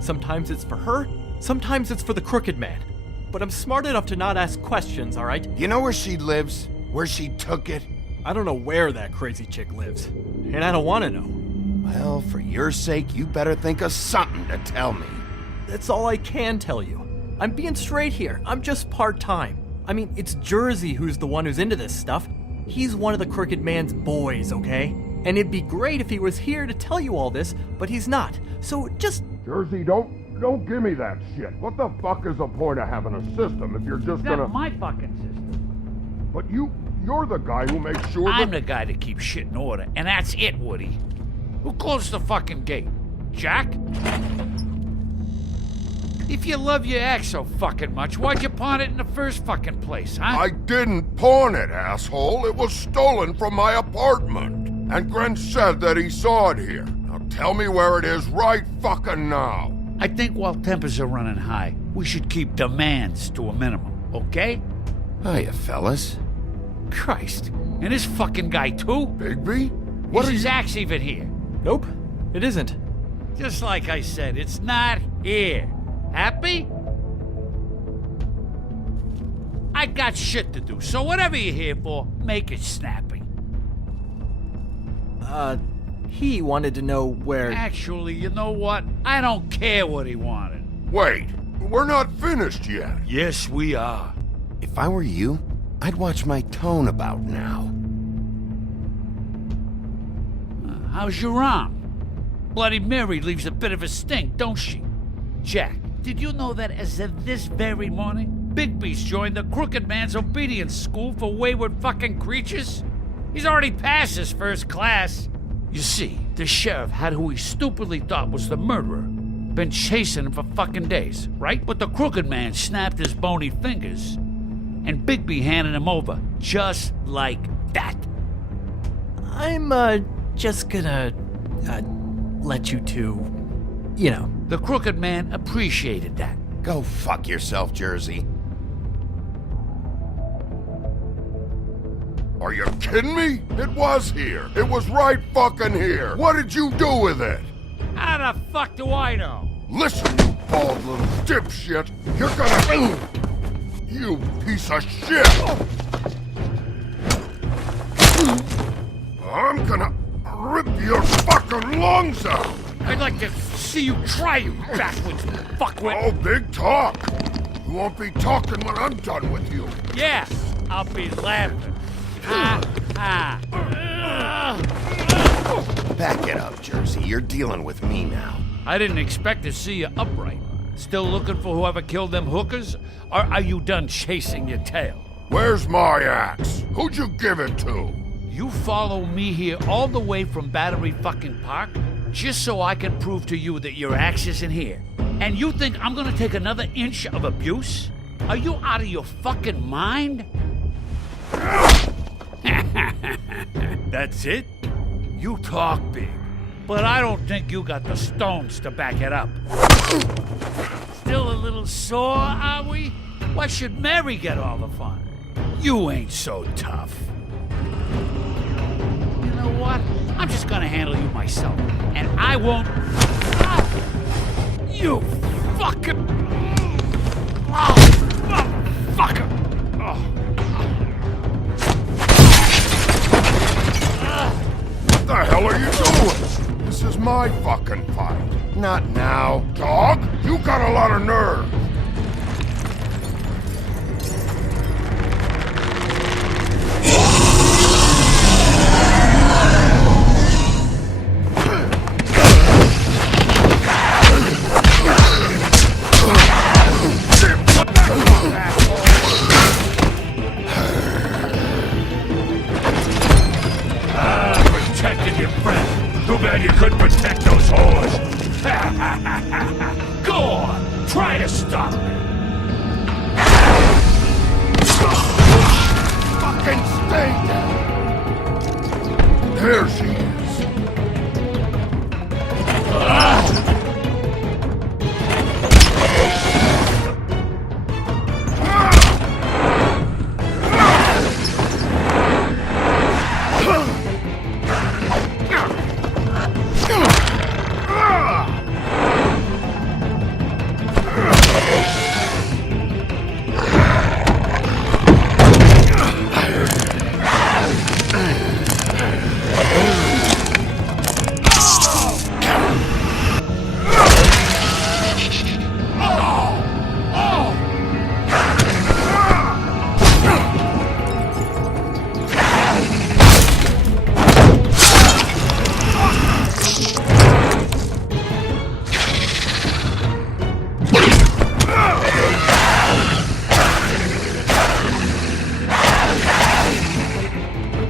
Sometimes it's for her, sometimes it's for the Crooked Man. But I'm smart enough to not ask questions, alright? You know where she lives? Where she took it? I don't know where that crazy chick lives. And I don't want to know. Well, for your sake, you better think of something to tell me. That's all I can tell you. I'm being straight here. I'm just part-time. I mean, it's Jersey who's the one who's into this stuff. He's one of the Crooked Man's boys, okay? And it'd be great if he was here to tell you all this, but he's not. So just... Jersey, don't give me that shit. What the fuck is the point of having a system if you're just gonna... That's my fucking system. But you're the guy who makes sure I'm the guy that keeps shit in order, and that's it, Woody. Who closed the fucking gate? Jack? If you love your axe so fucking much, why'd you pawn it in the first fucking place, huh? I didn't pawn it, asshole. It was stolen from my apartment. And Gren said that he saw it here. Now tell me where it is right fucking now. I think while tempers are running high, we should keep demands to a minimum, okay? Hiya, fellas. Christ. And this fucking guy, too? Bigby? What is his axe even here? Nope, it isn't. Just like I said, it's not here. Happy? I got shit to do, so whatever you're here for, make it snappy. He wanted to know where... Actually, you know what? I don't care what he wanted. Wait, we're not finished yet. Yes, we are. If I were you, I'd watch my tone about now. How's your arm? Bloody Mary leaves a bit of a stink, don't she? Jack, did you know that as of this very morning, Bigby's joined the Crooked Man's obedience school for wayward fucking creatures? He's already passed his first class. You see, the sheriff had who he stupidly thought was the murderer. Been chasing him for fucking days, right? But the Crooked Man snapped his bony fingers, and Bigby handed him over just like that. I'm, just gonna, let you two, you know. The Crooked Man appreciated that. Go fuck yourself, Jersey. Are you kidding me? It was here. It was right fucking here. What did you do with it? How the fuck do I know? Listen, you bald little dipshit. You're gonna... You piece of shit. I'm gonna rip your fucking lungs out. I'd like to see you try, you backwards fuckwit. Oh, big talk. won't be talking when I'm done with you. Yes, I'll be laughing. Ha ha. Back it up, Jersey. You're dealing with me now. I didn't expect to see you upright. Still looking for whoever killed them hookers? Or are you done chasing your tail? Where's my axe? Who'd you give it to? You follow me here all the way from Battery fucking Park just so I can prove to you that your axe isn't here. And you think I'm gonna take another inch of abuse? Are you out of your fucking mind? That's it? You talk big, but I don't think you got the stones to back it up. Still a little sore, are we? Why should Mary get all the fun? You ain't so tough. You know what? I'm just gonna handle you myself, and I won't... You fucking... fucker! What the hell are you doing? This is my fucking fight. Not now. Dog, you got a lot of nerve. Protected your friend. Too bad you couldn't protect those whores. Go on, try to stop me. Fucking stay down. There she is.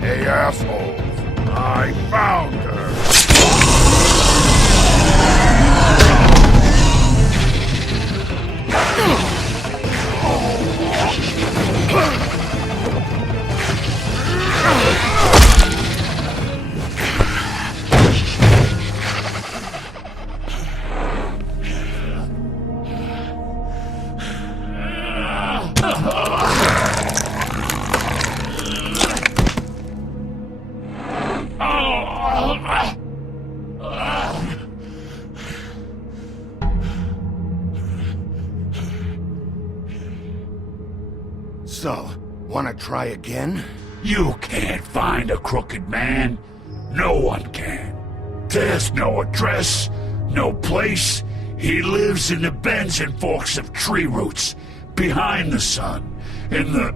Hey, assholes. I found her. So, wanna try again? You can't find a crooked man. No one can. There's no address, no place. He lives in the bends and forks of tree roots, behind the sun, in the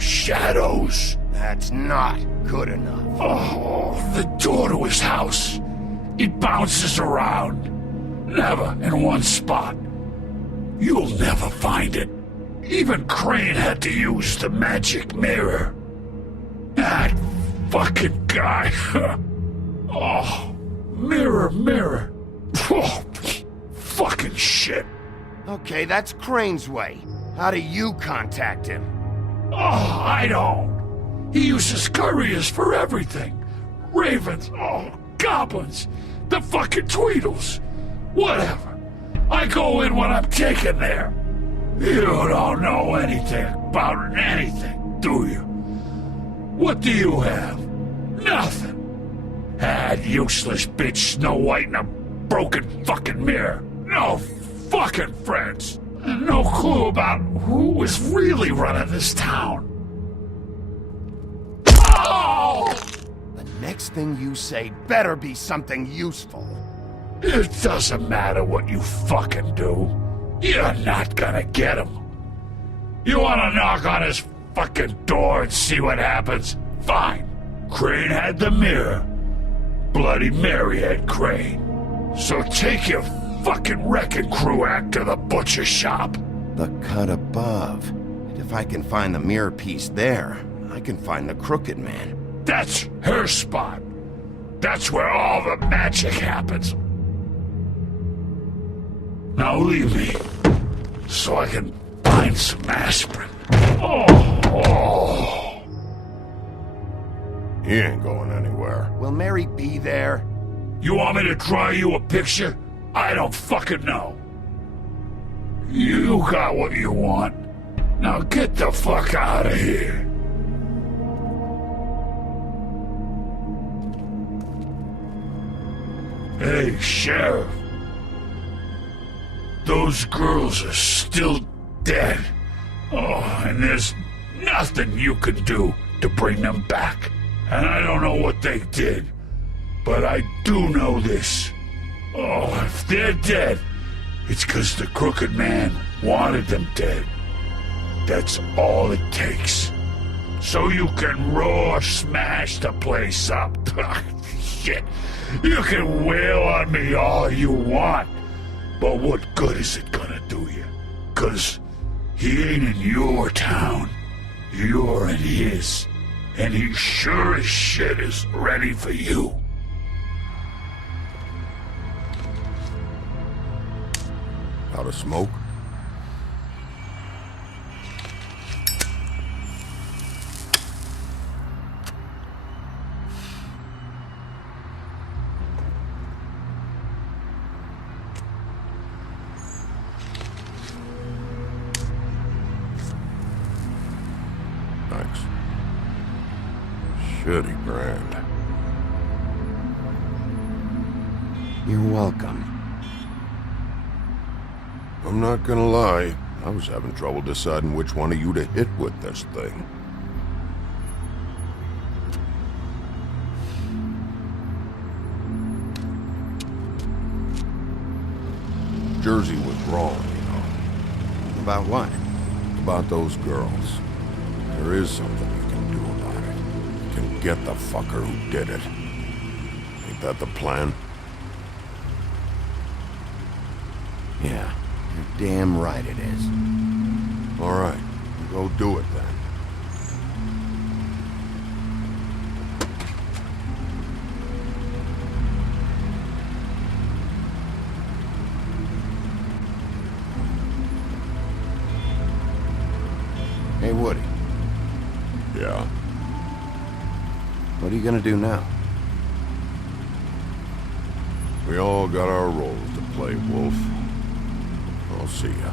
shadows. That's not good enough. Oh, the door to his house. It bounces around. Never in one spot. You'll never find it. Even Crane had to use the magic mirror. That fucking guy. Oh, mirror, mirror. Oh, fucking shit. Okay, that's Crane's way. How do you contact him? Oh, I don't. He uses couriers for everything. Ravens, goblins, the fucking Tweedles. Whatever. I go in when I'm taken there. You don't know anything about anything, do you? What do you have? Nothing. That useless bitch Snow White and a broken fucking mirror. No fucking friends. And no clue about who is really running this town. Oh! The next thing you say better be something useful. It doesn't matter what you fucking do. You're not gonna get him. You wanna knock on his fucking door and see what happens? Fine. Crane had the mirror. Bloody Mary had Crane. So take your fucking wrecking crew act to the butcher shop. The cut above. And if I can find the mirror piece there, I can find the Crooked Man. That's her spot. That's where all the magic happens. Now leave me, so I can find some aspirin. Oh. He ain't going anywhere. Will Mary be there? You want me to draw you a picture? I don't fucking know. You got what you want. Now get the fuck out of here. Hey, Sheriff. Those girls are still dead. Oh, and there's nothing you can do to bring them back. And I don't know what they did, but I do know this. Oh, if they're dead, it's 'cause the Crooked Man wanted them dead. That's all it takes. So you can roar smash the place up. Shit. You can wail on me all you want, but what good is it gonna do you? 'Cause he ain't in your town. You're in his. And he sure as shit is ready for you. Out of smoke? Thanks. Shitty brand. You're welcome. I'm not gonna lie, I was having trouble deciding which one of you to hit with this thing. Jersey was wrong, you know. About what? About those girls. There is something you can do about it. You can get the fucker who did it. Ain't that the plan? Yeah, you're damn right it is. All right, go do it then. Hey, Woody. Yeah? What are you gonna do now? We all got our roles to play, Wolf. I'll see ya.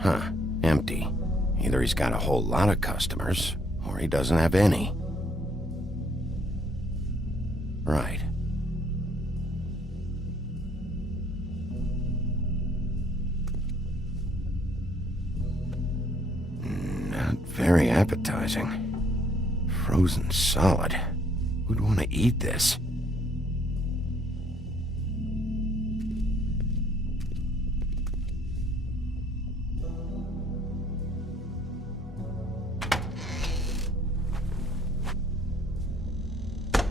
Huh. Empty. Either he's got a whole lot of customers, or he doesn't have any. Right. Not very appetizing. Frozen solid. Who'd want to eat this?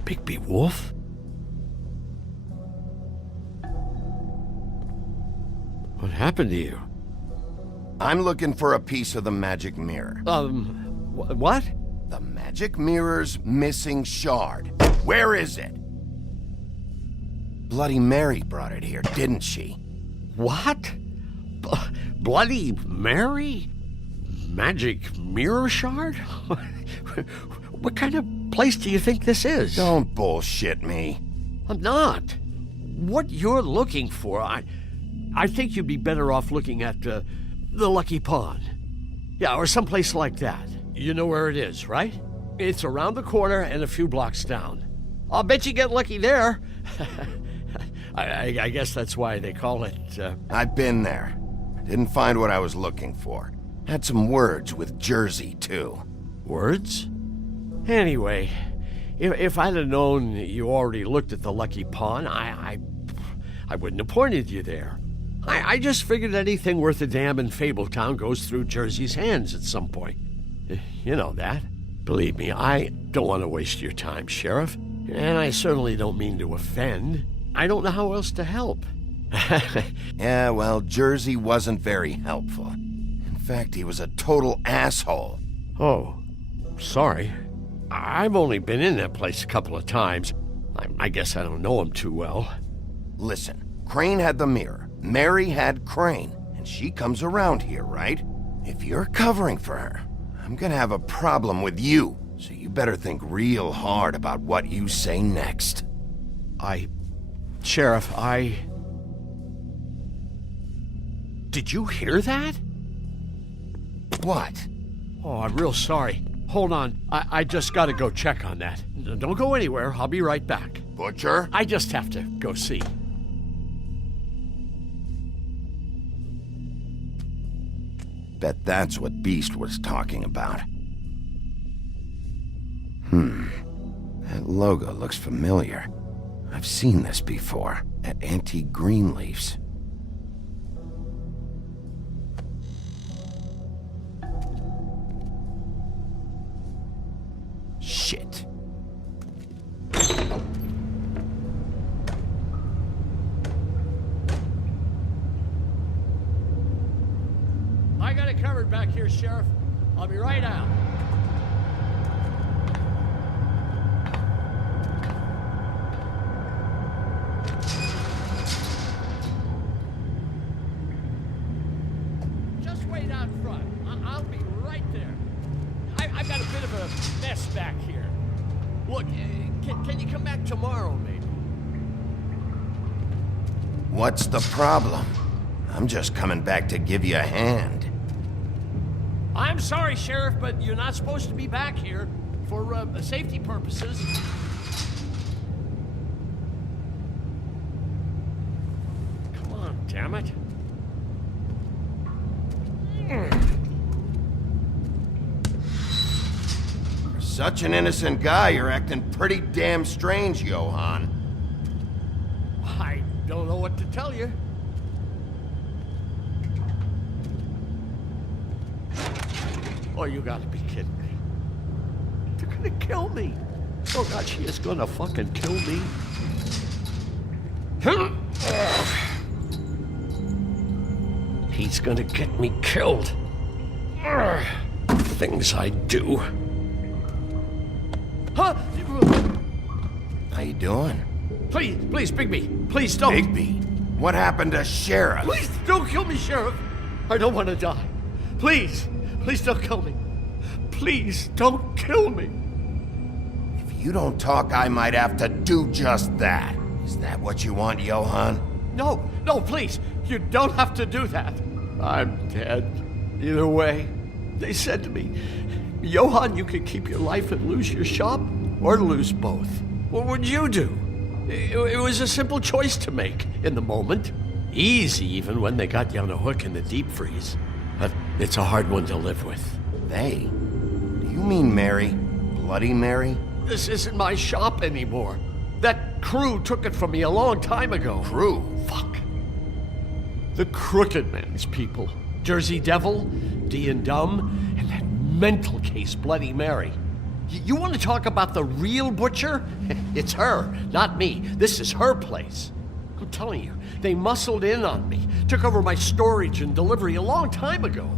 Bigby Wolf? What happened to you? I'm looking for a piece of the magic mirror. What? The magic mirror's missing shard. Where is it? Bloody Mary brought it here, didn't she? What? Bloody Mary? Magic mirror shard? What kind of place do you think this is? Don't bullshit me. I'm not. What you're looking for, I think you'd be better off looking at the Lucky Pond. Yeah, or someplace like that. You know where it is, right? It's around the corner and a few blocks down. I'll bet you get lucky there. I guess that's why they call it, I've been there. Didn't find what I was looking for. Had some words with Jersey, too. Words? Anyway, if I'd have known you already looked at the Lucky Pond, I wouldn't have pointed you there. I just figured anything worth a damn in Fabletown goes through Jersey's hands at some point. You know that. Believe me, I don't want to waste your time, Sheriff. And I certainly don't mean to offend. I don't know how else to help. Yeah, well, Jersey wasn't very helpful. In fact, he was a total asshole. Oh, sorry. I've only been in that place a couple of times. I guess I don't know him too well. Listen, Crane had the mirror. Mary had Crane. And she comes around here, right? If you're covering for her, I'm gonna have a problem with you. So you better think real hard about what you say next. Sheriff, Did you hear that? What? Oh, I'm real sorry. Hold on. I just gotta go check on that. Don't go anywhere. I'll be right back. Butcher? I just have to go see. Bet that's what Beast was talking about. That logo looks familiar. I've seen this before, at Antique Greenleaf's. Shit. I got it covered back here, Sheriff. I'll be right out. Just wait out front. I'll be right there. I've got a bit of a mess back here. Look, can you come back tomorrow, maybe? What's the problem? I'm just coming back to give you a hand. I'm sorry, Sheriff, but you're not supposed to be back here for safety purposes. Come on, damn it. For such an innocent guy, you're acting pretty damn strange, Johann. I don't know what to tell you. Oh, you gotta be kidding me. They're gonna kill me. Oh, God, she is gonna fucking kill me. He's gonna get me killed. Things I do. Huh? How you doing? Please, Bigby. Please don't. Bigby? What happened to Sheriff? Please don't kill me, Sheriff. I don't want to die. Please don't kill me. Please don't kill me. If you don't talk, I might have to do just that. Is that what you want, Johann? No, please. You don't have to do that. I'm dead. Either way. They said to me, Johann, you can keep your life and lose your shop, or lose both. What would you do? It was a simple choice to make in the moment. Easy, even when they got you on a hook in the deep freeze. But it's a hard one to live with. They? Do you mean Mary? Bloody Mary? This isn't my shop anymore. That crew took it from me a long time ago. Crew? Fuck. The Crooked Man's people. Jersey Devil, D and Dumb, and that mental case, Bloody Mary. You want to talk about the real butcher? It's her, not me. This is her place. I'm telling you, they muscled in on me, took over my storage and delivery a long time ago.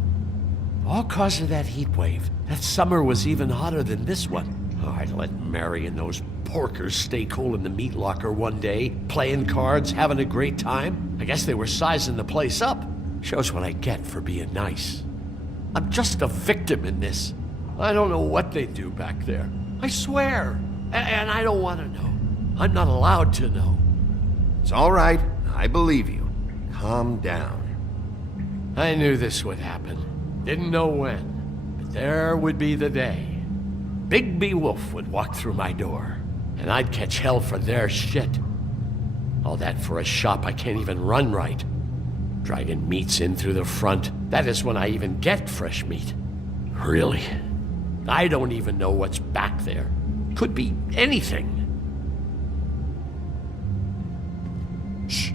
All cause of that heat wave. That summer was even hotter than this one. Oh, I let Mary and those porkers stay cool in the meat locker one day, playing cards, having a great time. I guess they were sizing the place up. Shows what I get for being nice. I'm just a victim in this. I don't know what they do back there. I swear. And I don't want to know. I'm not allowed to know. It's all right. I believe you. Calm down. I knew this would happen. Didn't know when. But there would be the day. Bigby Wolf would walk through my door, and I'd catch hell for their shit. All that for a shop I can't even run right. Dragging meats in through the front. That is when I even get fresh meat. Really? I don't even know what's back there. Could be anything. Shh.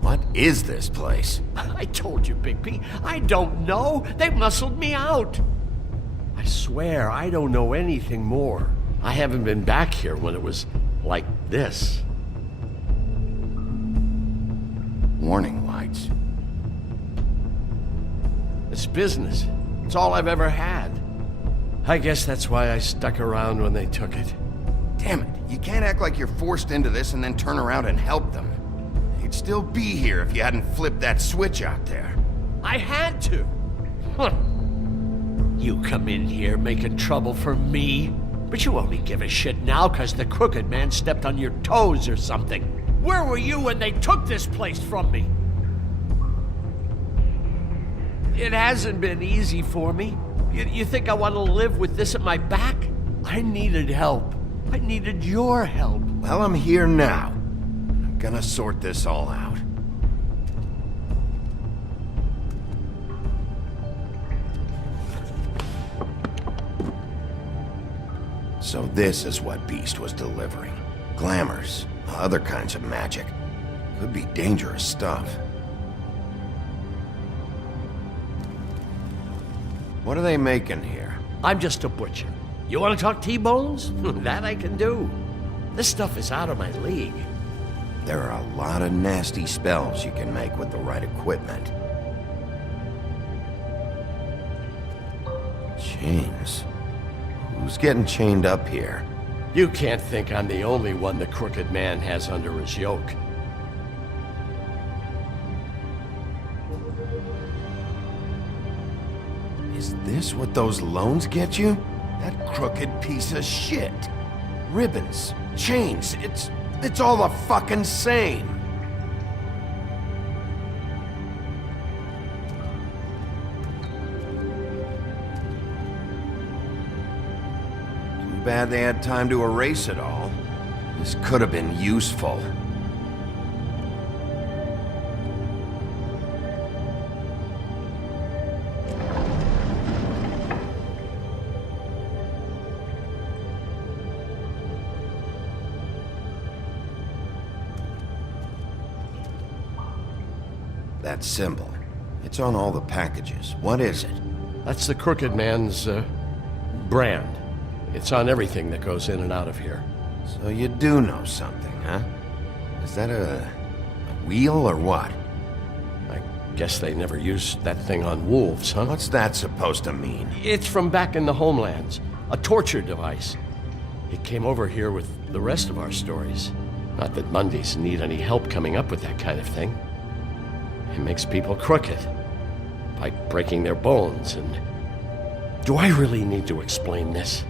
What is this place? I told you, Bigby. I don't know. They muscled me out. I swear, I don't know anything more. I haven't been back here when it was like this. Warning lights. It's business. It's all I've ever had. I guess that's why I stuck around when they took it. Damn it. You can't act like you're forced into this and then turn around and help them. You'd still be here if you hadn't flipped that switch out there. I had to. Huh. You come in here making trouble for me, but you only give a shit now because the Crooked Man stepped on your toes or something. Where were you when they took this place from me? It hasn't been easy for me. You think I want to live with this at my back? I needed help. I needed your help. Well, I'm here now. I'm gonna sort this all out. So this is what Beast was delivering. Glamours, other kinds of magic. Could be dangerous stuff. What are they making here? I'm just a butcher. You want to talk T-bones? That I can do. This stuff is out of my league. There are a lot of nasty spells you can make with the right equipment. Chains. Who's getting chained up here? You can't think I'm the only one the Crooked Man has under his yoke. Is this what those loans get you? That crooked piece of shit. Ribbons, chains, it's all the fucking same. Too bad they had time to erase it all. This could have been useful. That symbol. It's on all the packages. What is it? That's the Crooked Man's, brand. It's on everything that goes in and out of here. So you do know something, huh? Is that a wheel or what? I guess they never used that thing on wolves, huh? What's that supposed to mean? It's from back in the homelands. A torture device. It came over here with the rest of our stories. Not that Mundies need any help coming up with that kind of thing. It makes people crooked by breaking their bones, and... Do I really need to explain this?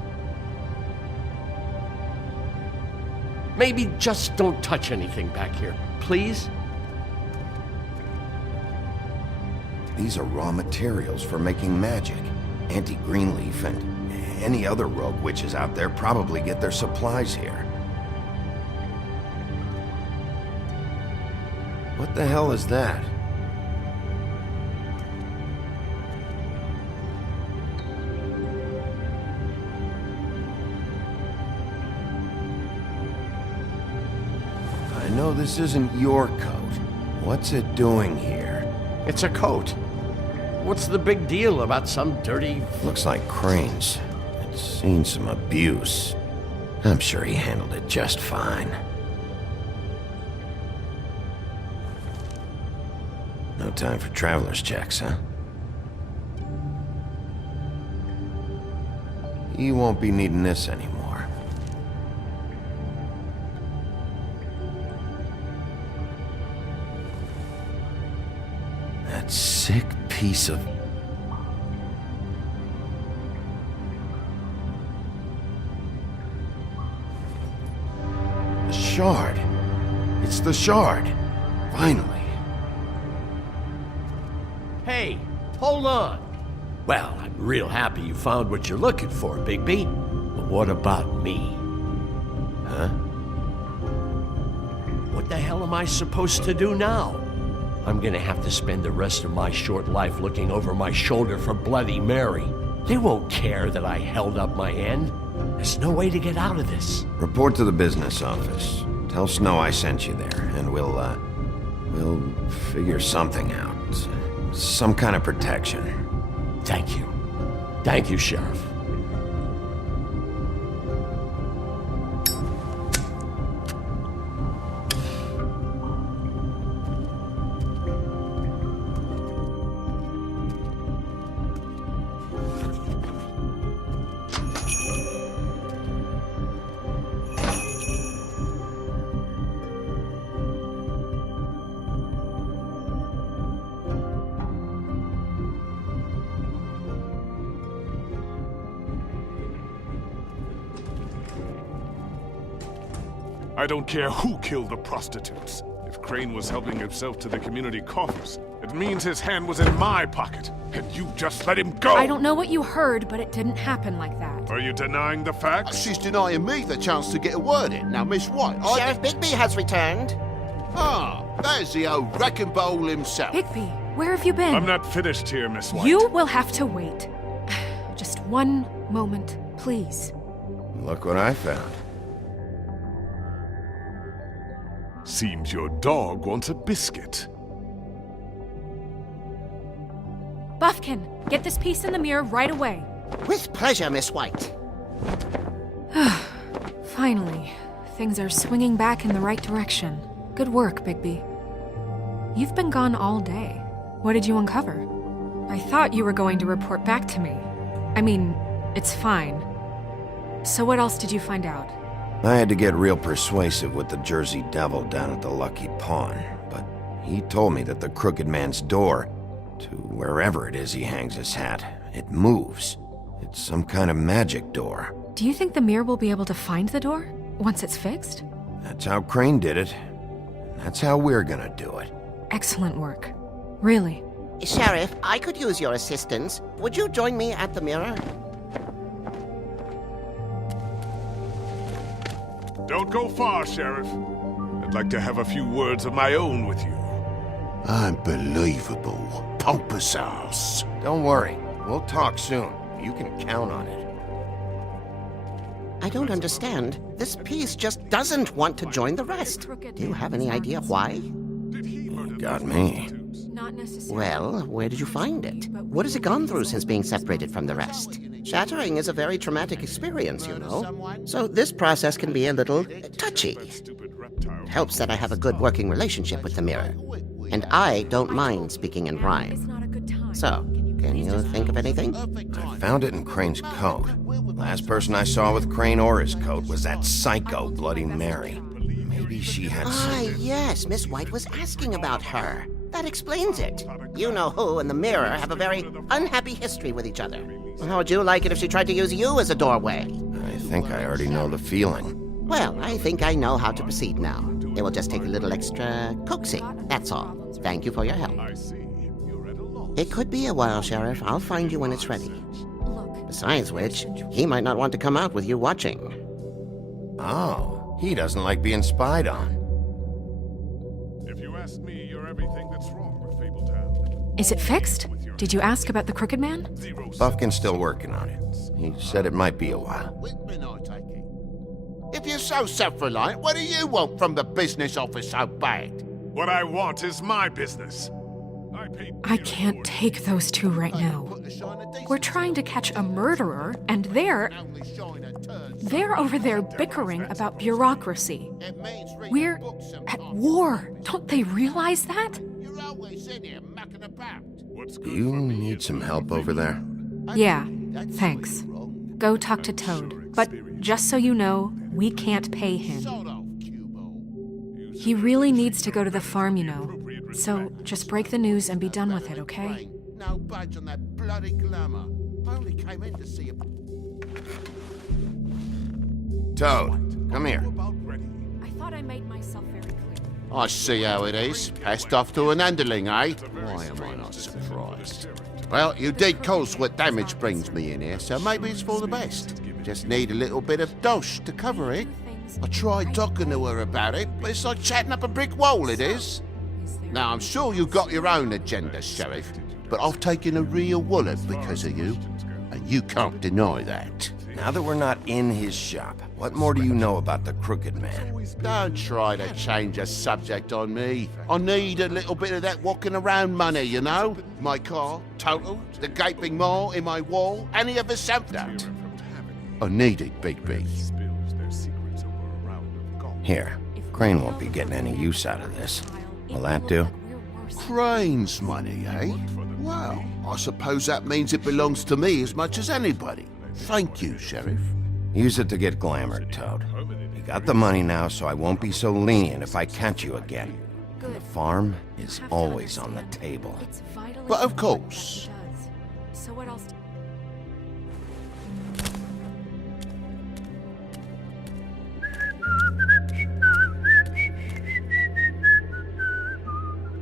Maybe just don't touch anything back here. please? These are raw materials for making magic. Auntie Greenleaf and any other rogue witches out there probably get their supplies here. What the hell is that? I know this isn't your coat. What's it doing here? It's a coat. What's the big deal about some dirty... Looks like Crane's. It's seen some abuse. I'm sure he handled it just fine. No time for traveler's checks, huh? He won't be needing this anymore. That sick piece of... The shard. It's the shard. Finally. Hey, hold on. Well, I'm real happy you found what you're looking for, Bigby. But what about me? Huh? What the hell am I supposed to do now? I'm gonna have to spend the rest of my short life looking over my shoulder for Bloody Mary. They won't care that I held up my end. There's no way to get out of this. Report to the business office. Tell Snow I sent you there, and we'll figure something out. Some kind of protection. Thank you. Thank you, Sheriff. I don't care who killed the prostitutes. If Crane was helping himself to the community coffers, it means his hand was in my pocket, and you just let him go! I don't know what you heard, but it didn't happen like that. Are you denying the facts? She's denying me the chance to get a word in. Now, Miss White, Sheriff Bigby has returned. Ah, there's the old wrecking bowl himself. Bigby, where have you been? I'm not finished here, Miss White. You will have to wait. Just one moment, please. Look what I found. Seems your dog wants a biscuit. Buffkin, get this piece in the mirror right away. With pleasure, Miss White. Finally, things are swinging back in the right direction. Good work, Bigby. You've been gone all day. What did you uncover? I thought you were going to report back to me. I mean, it's fine. So what else did you find out? I had to get real persuasive with the Jersey Devil down at the Lucky Pawn, but he told me that the Crooked Man's door, to wherever it is he hangs his hat, it moves. It's some kind of magic door. Do you think the mirror will be able to find the door once it's fixed? That's how Crane did it. That's how we're gonna do it. Excellent work. Really. Sheriff, I could use your assistance. Would you join me at the mirror? Don't go far, Sheriff. I'd like to have a few words of my own with you. Unbelievable. Pompous ass. Don't worry. We'll talk soon. You can count on it. I don't understand. This piece just doesn't want to join the rest. Do you have any idea why? Got me. Not necessarily. Well, where did you find it? What has it gone through since being separated from the rest? Shattering is a very traumatic experience, you know. So this process can be a little touchy. It helps that I have a good working relationship with the mirror. And I don't mind speaking in rhyme. So, can you think of anything? I found it in Crane's coat. Last person I saw with Crane or his coat was that psycho Bloody Mary. Maybe she had some... yes, Miss White was asking about her. That explains it. You know who and the mirror have a very unhappy history with each other. How would you like it if she tried to use you as a doorway? I think I already know the feeling. Well, I think I know how to proceed now. It will just take a little extra coaxing, that's all. Thank you for your help. It could be a while, Sheriff. I'll find you when it's ready. Besides which, he might not want to come out with you watching. Oh, he doesn't like being spied on. If you ask me, you're everything that's wrong with Fabletown. Is it fixed? Did you ask about the Crooked Man? Buffkin's still working on it. He said it might be a while. If you're so self-reliant, what do you want from the business office so bad? What I want is my business. I can't take those two right now. We're trying to catch a murderer, and they're over there bickering about bureaucracy. We're at war. Don't they realize that? You need some help over there? Yeah, thanks. Go talk to Toad. But just so you know, we can't pay him. He really needs to go to the farm, you know. So just break the news and be done with it, okay? No budge on that bloody glamour. I only came in to see you. Toad, come here. I thought I made myself very clear. I see how it is. Passed off to an underling, eh? Why am I not surprised? Well, you did cause what damage brings me in here, so maybe it's for the best. Just need a little bit of dosh to cover it. I tried talking to her about it, but it's like chatting up a brick wall, it is. Now, I'm sure you've got your own agenda, Sheriff, but I've taken a real wallet because of you, and you can't deny that. Now that we're not in his shop, what more do you know about the Crooked Man? Don't try to change a subject on me. I need a little bit of that walking around money, you know? My car, total, the gaping maw in my wall, any of the self-doubt. I need it, Big B. Here, Crane won't be getting any use out of this. Will that do? Crane's money, eh? Well, I suppose that means it belongs to me as much as anybody. Thank you, Sheriff. Use it to get glamored, Toad. You got the money now, so I won't be so lenient if I catch you again. And the farm is always on the table. But of course. So what else?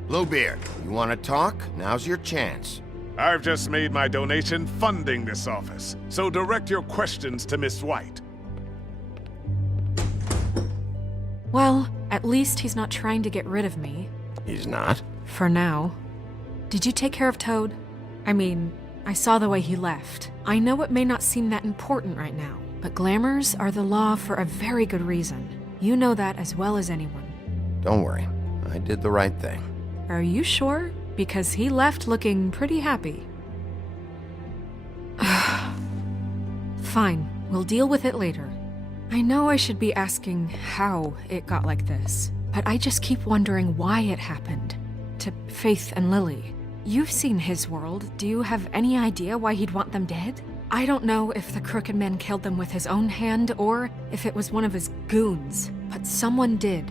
Bluebeard, you want to talk? Now's your chance. I've just made my donation funding this office, so direct your questions to Miss White. Well, at least he's not trying to get rid of me. He's not? For now. Did you take care of Toad? I mean, I saw the way he left. I know it may not seem that important right now, but glamours are the law for a very good reason. You know that as well as anyone. Don't worry. I did the right thing. Are you sure? Because he left looking pretty happy. Fine, we'll deal with it later. I know I should be asking how it got like this, but I just keep wondering why it happened. To Faith and Lily. You've seen his world. Do you have any idea why he'd want them dead? I don't know if the Crooked Man killed them with his own hand or if it was one of his goons, but someone did.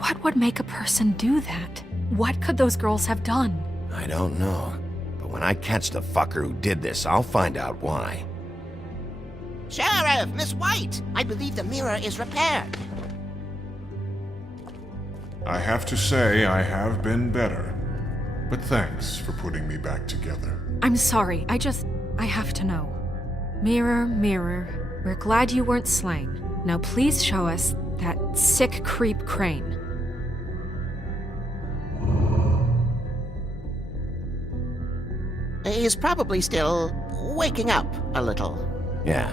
What would make a person do that? What could those girls have done? I don't know. But when I catch the fucker who did this, I'll find out why. Sheriff, Miss White! I believe the mirror is repaired. I have to say I have been better. But thanks for putting me back together. I'm sorry, I have to know. Mirror, mirror, we're glad you weren't slain. Now please show us that sick creep Crane. He's probably still waking up a little. Yeah,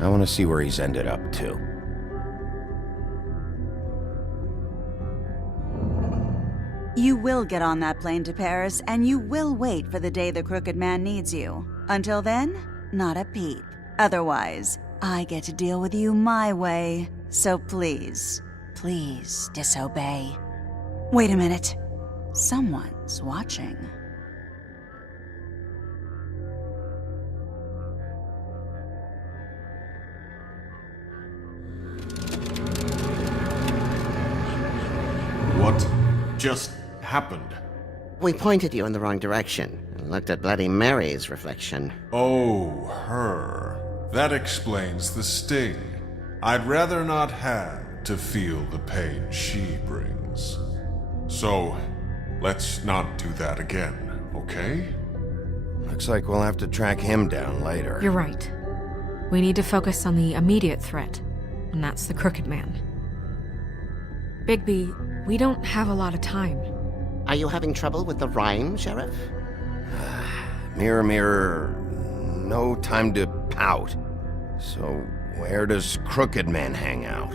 I want to see where he's ended up, too. You will get on that plane to Paris, and you will wait for the day the Crooked Man needs you. Until then, not a peep. Otherwise, I get to deal with you my way. So please, please disobey. Wait a minute. Someone's watching. What just happened? We pointed you in the wrong direction and looked at Bloody Mary's reflection. Oh, her. That explains the sting. I'd rather not have to feel the pain she brings. So, let's not do that again, okay? Looks like we'll have to track him down later. You're right. We need to focus on the immediate threat, and that's the Crooked Man. Bigby, we don't have a lot of time. Are you having trouble with the rhyme, Sheriff? Mirror, mirror, no time to pout. So, where does Crooked Man hang out?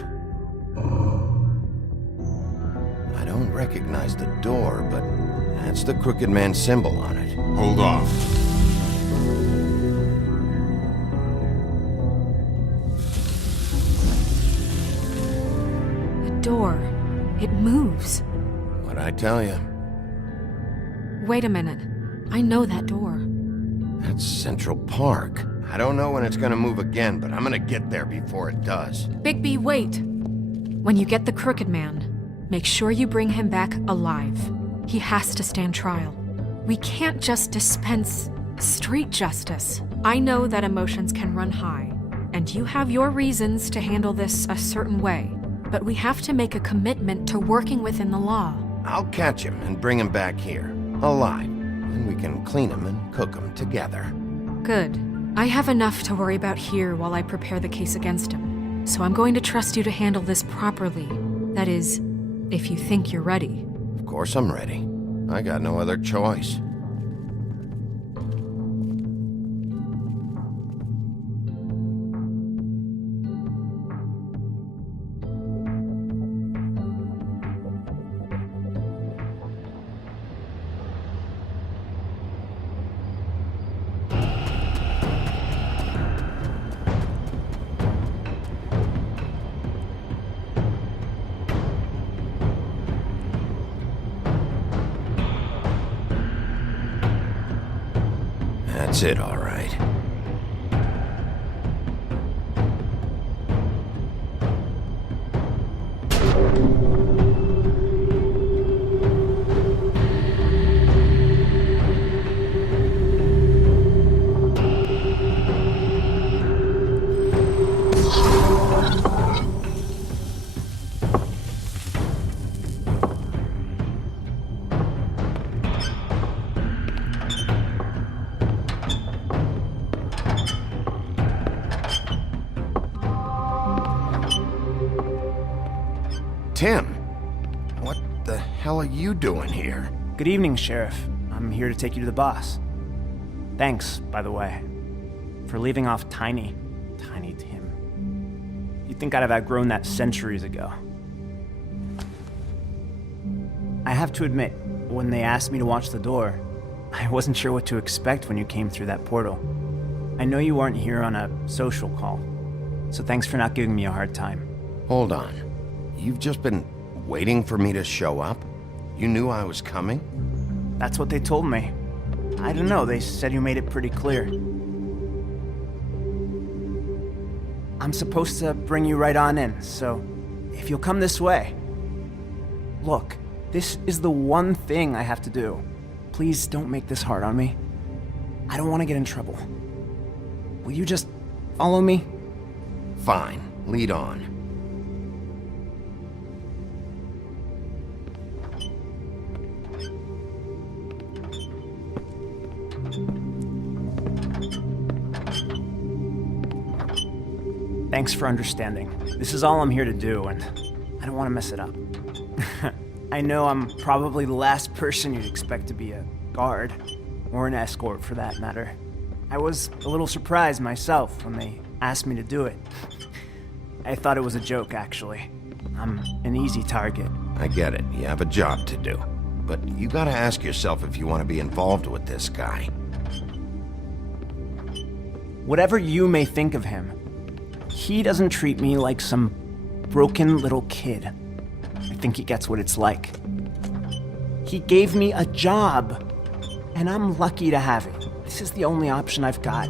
I don't recognize the door, but that's the Crooked Man symbol on it. Hold on. The door. It moves. What'd I tell you? Wait a minute. I know that door. That's Central Park. I don't know when it's gonna move again, but I'm gonna get there before it does. Bigby, wait! When you get the Crooked Man, make sure you bring him back alive. He has to stand trial. We can't just dispense street justice. I know that emotions can run high, and you have your reasons to handle this a certain way, but we have to make a commitment to working within the law. I'll catch him and bring him back here, alive. And we can clean him and cook him together. Good. I have enough to worry about here while I prepare the case against him. So I'm going to trust you to handle this properly. That is, if you think you're ready. Of course I'm ready. I got no other choice. That's it, all right. Tim, what the hell are you doing here? Good evening, Sheriff. I'm here to take you to the boss. Thanks, by the way, for leaving off Tiny Tim. You'd think I'd have outgrown that centuries ago. I have to admit, when they asked me to watch the door, I wasn't sure what to expect when you came through that portal. I know you weren't here on a social call, so thanks for not giving me a hard time. Hold on. You've just been waiting for me to show up? You knew I was coming? That's what they told me. I don't know, they said you made it pretty clear. I'm supposed to bring you right on in, so if you'll come this way. Look, this is the one thing I have to do. Please don't make this hard on me. I don't want to get in trouble. Will you just follow me? Fine, lead on. Thanks for understanding. This is all I'm here to do, and I don't want to mess it up. I know I'm probably the last person you'd expect to be a guard, or an escort for that matter. I was a little surprised myself when they asked me to do it. I thought it was a joke, actually. I'm an easy target. I get it. You have a job to do. But you gotta ask yourself if you want to be involved with this guy. Whatever you may think of him, he doesn't treat me like some broken little kid. I think he gets what it's like. He gave me a job, and I'm lucky to have it. This is the only option I've got.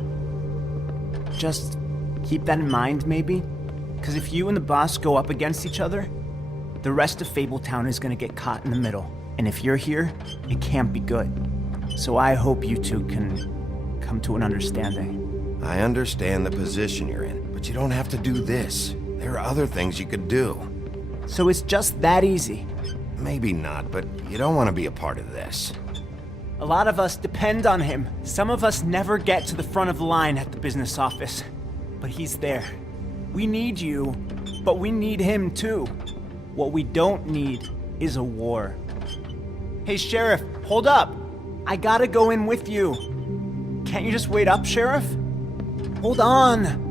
Just keep that in mind, maybe? Because if you and the boss go up against each other, the rest of Fabletown is gonna get caught in the middle. And if you're here, it can't be good. So I hope you two can come to an understanding. I understand the position you're in, but you don't have to do this. There are other things you could do. So it's just that easy. Maybe not, but you don't want to be a part of this. A lot of us depend on him. Some of us never get to the front of the line at the business office. But he's there. We need you, but we need him too. What we don't need is a war. Hey, Sheriff, hold up! I gotta go in with you. Can't you just wait up, Sheriff? Hold on!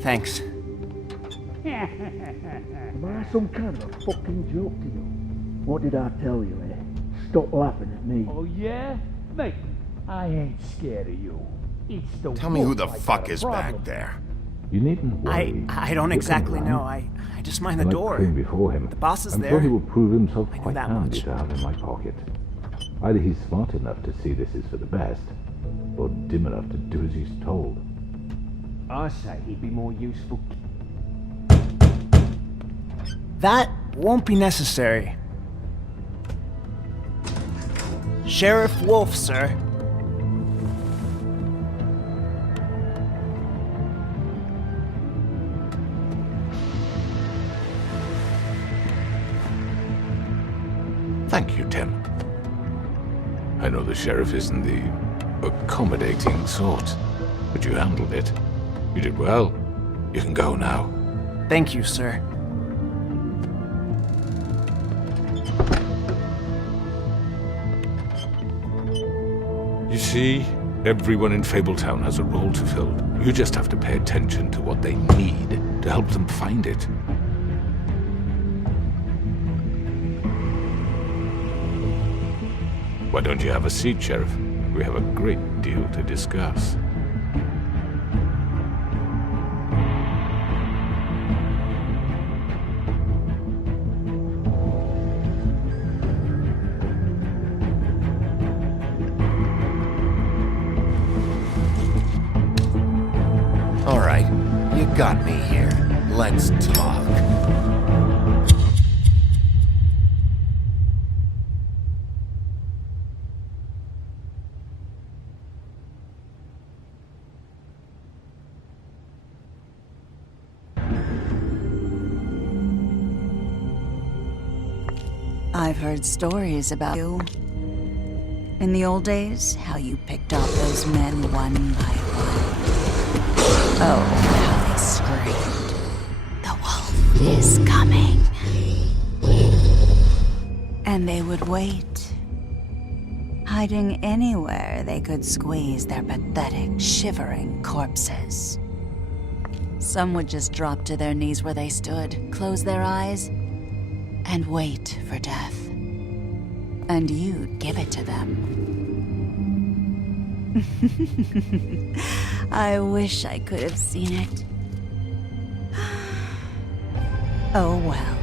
Thanks. Am I some kind of a fucking joke to you? What did I tell you, eh? Stop laughing at me. Oh, yeah? Mate, I ain't scared of you. It's the Tell me who the wolf I fuck got a is problem back there. You needn't worry. I don't exactly know. I just mind the Like door. Crane before him. The boss is I'm there. sure he will prove himself I know quite that handy much. to have in my pocket. Either he's smart enough to see this is for the best, or dim enough to do as he's told. I say he'd be more useful. That won't be necessary. Sheriff Wolf, sir. Thank you, Tim. I know the sheriff isn't the accommodating sort, but you handled it. You did well. You can go now. Thank you, sir. You see, everyone in Fabletown has a role to fill. You just have to pay attention to what they need to help them find it. Why don't you have a seat, Sheriff? We have a great deal to discuss. All right, you got me here. Let's talk. I've heard stories about you. In the old days, how you picked off those men one by one. Oh, how they screamed. The wolf is coming. And they would wait, hiding anywhere they could squeeze their pathetic, shivering corpses. Some would just drop to their knees where they stood, close their eyes, and wait for death. And you'd give it to them. I wish I could have seen it. Oh well.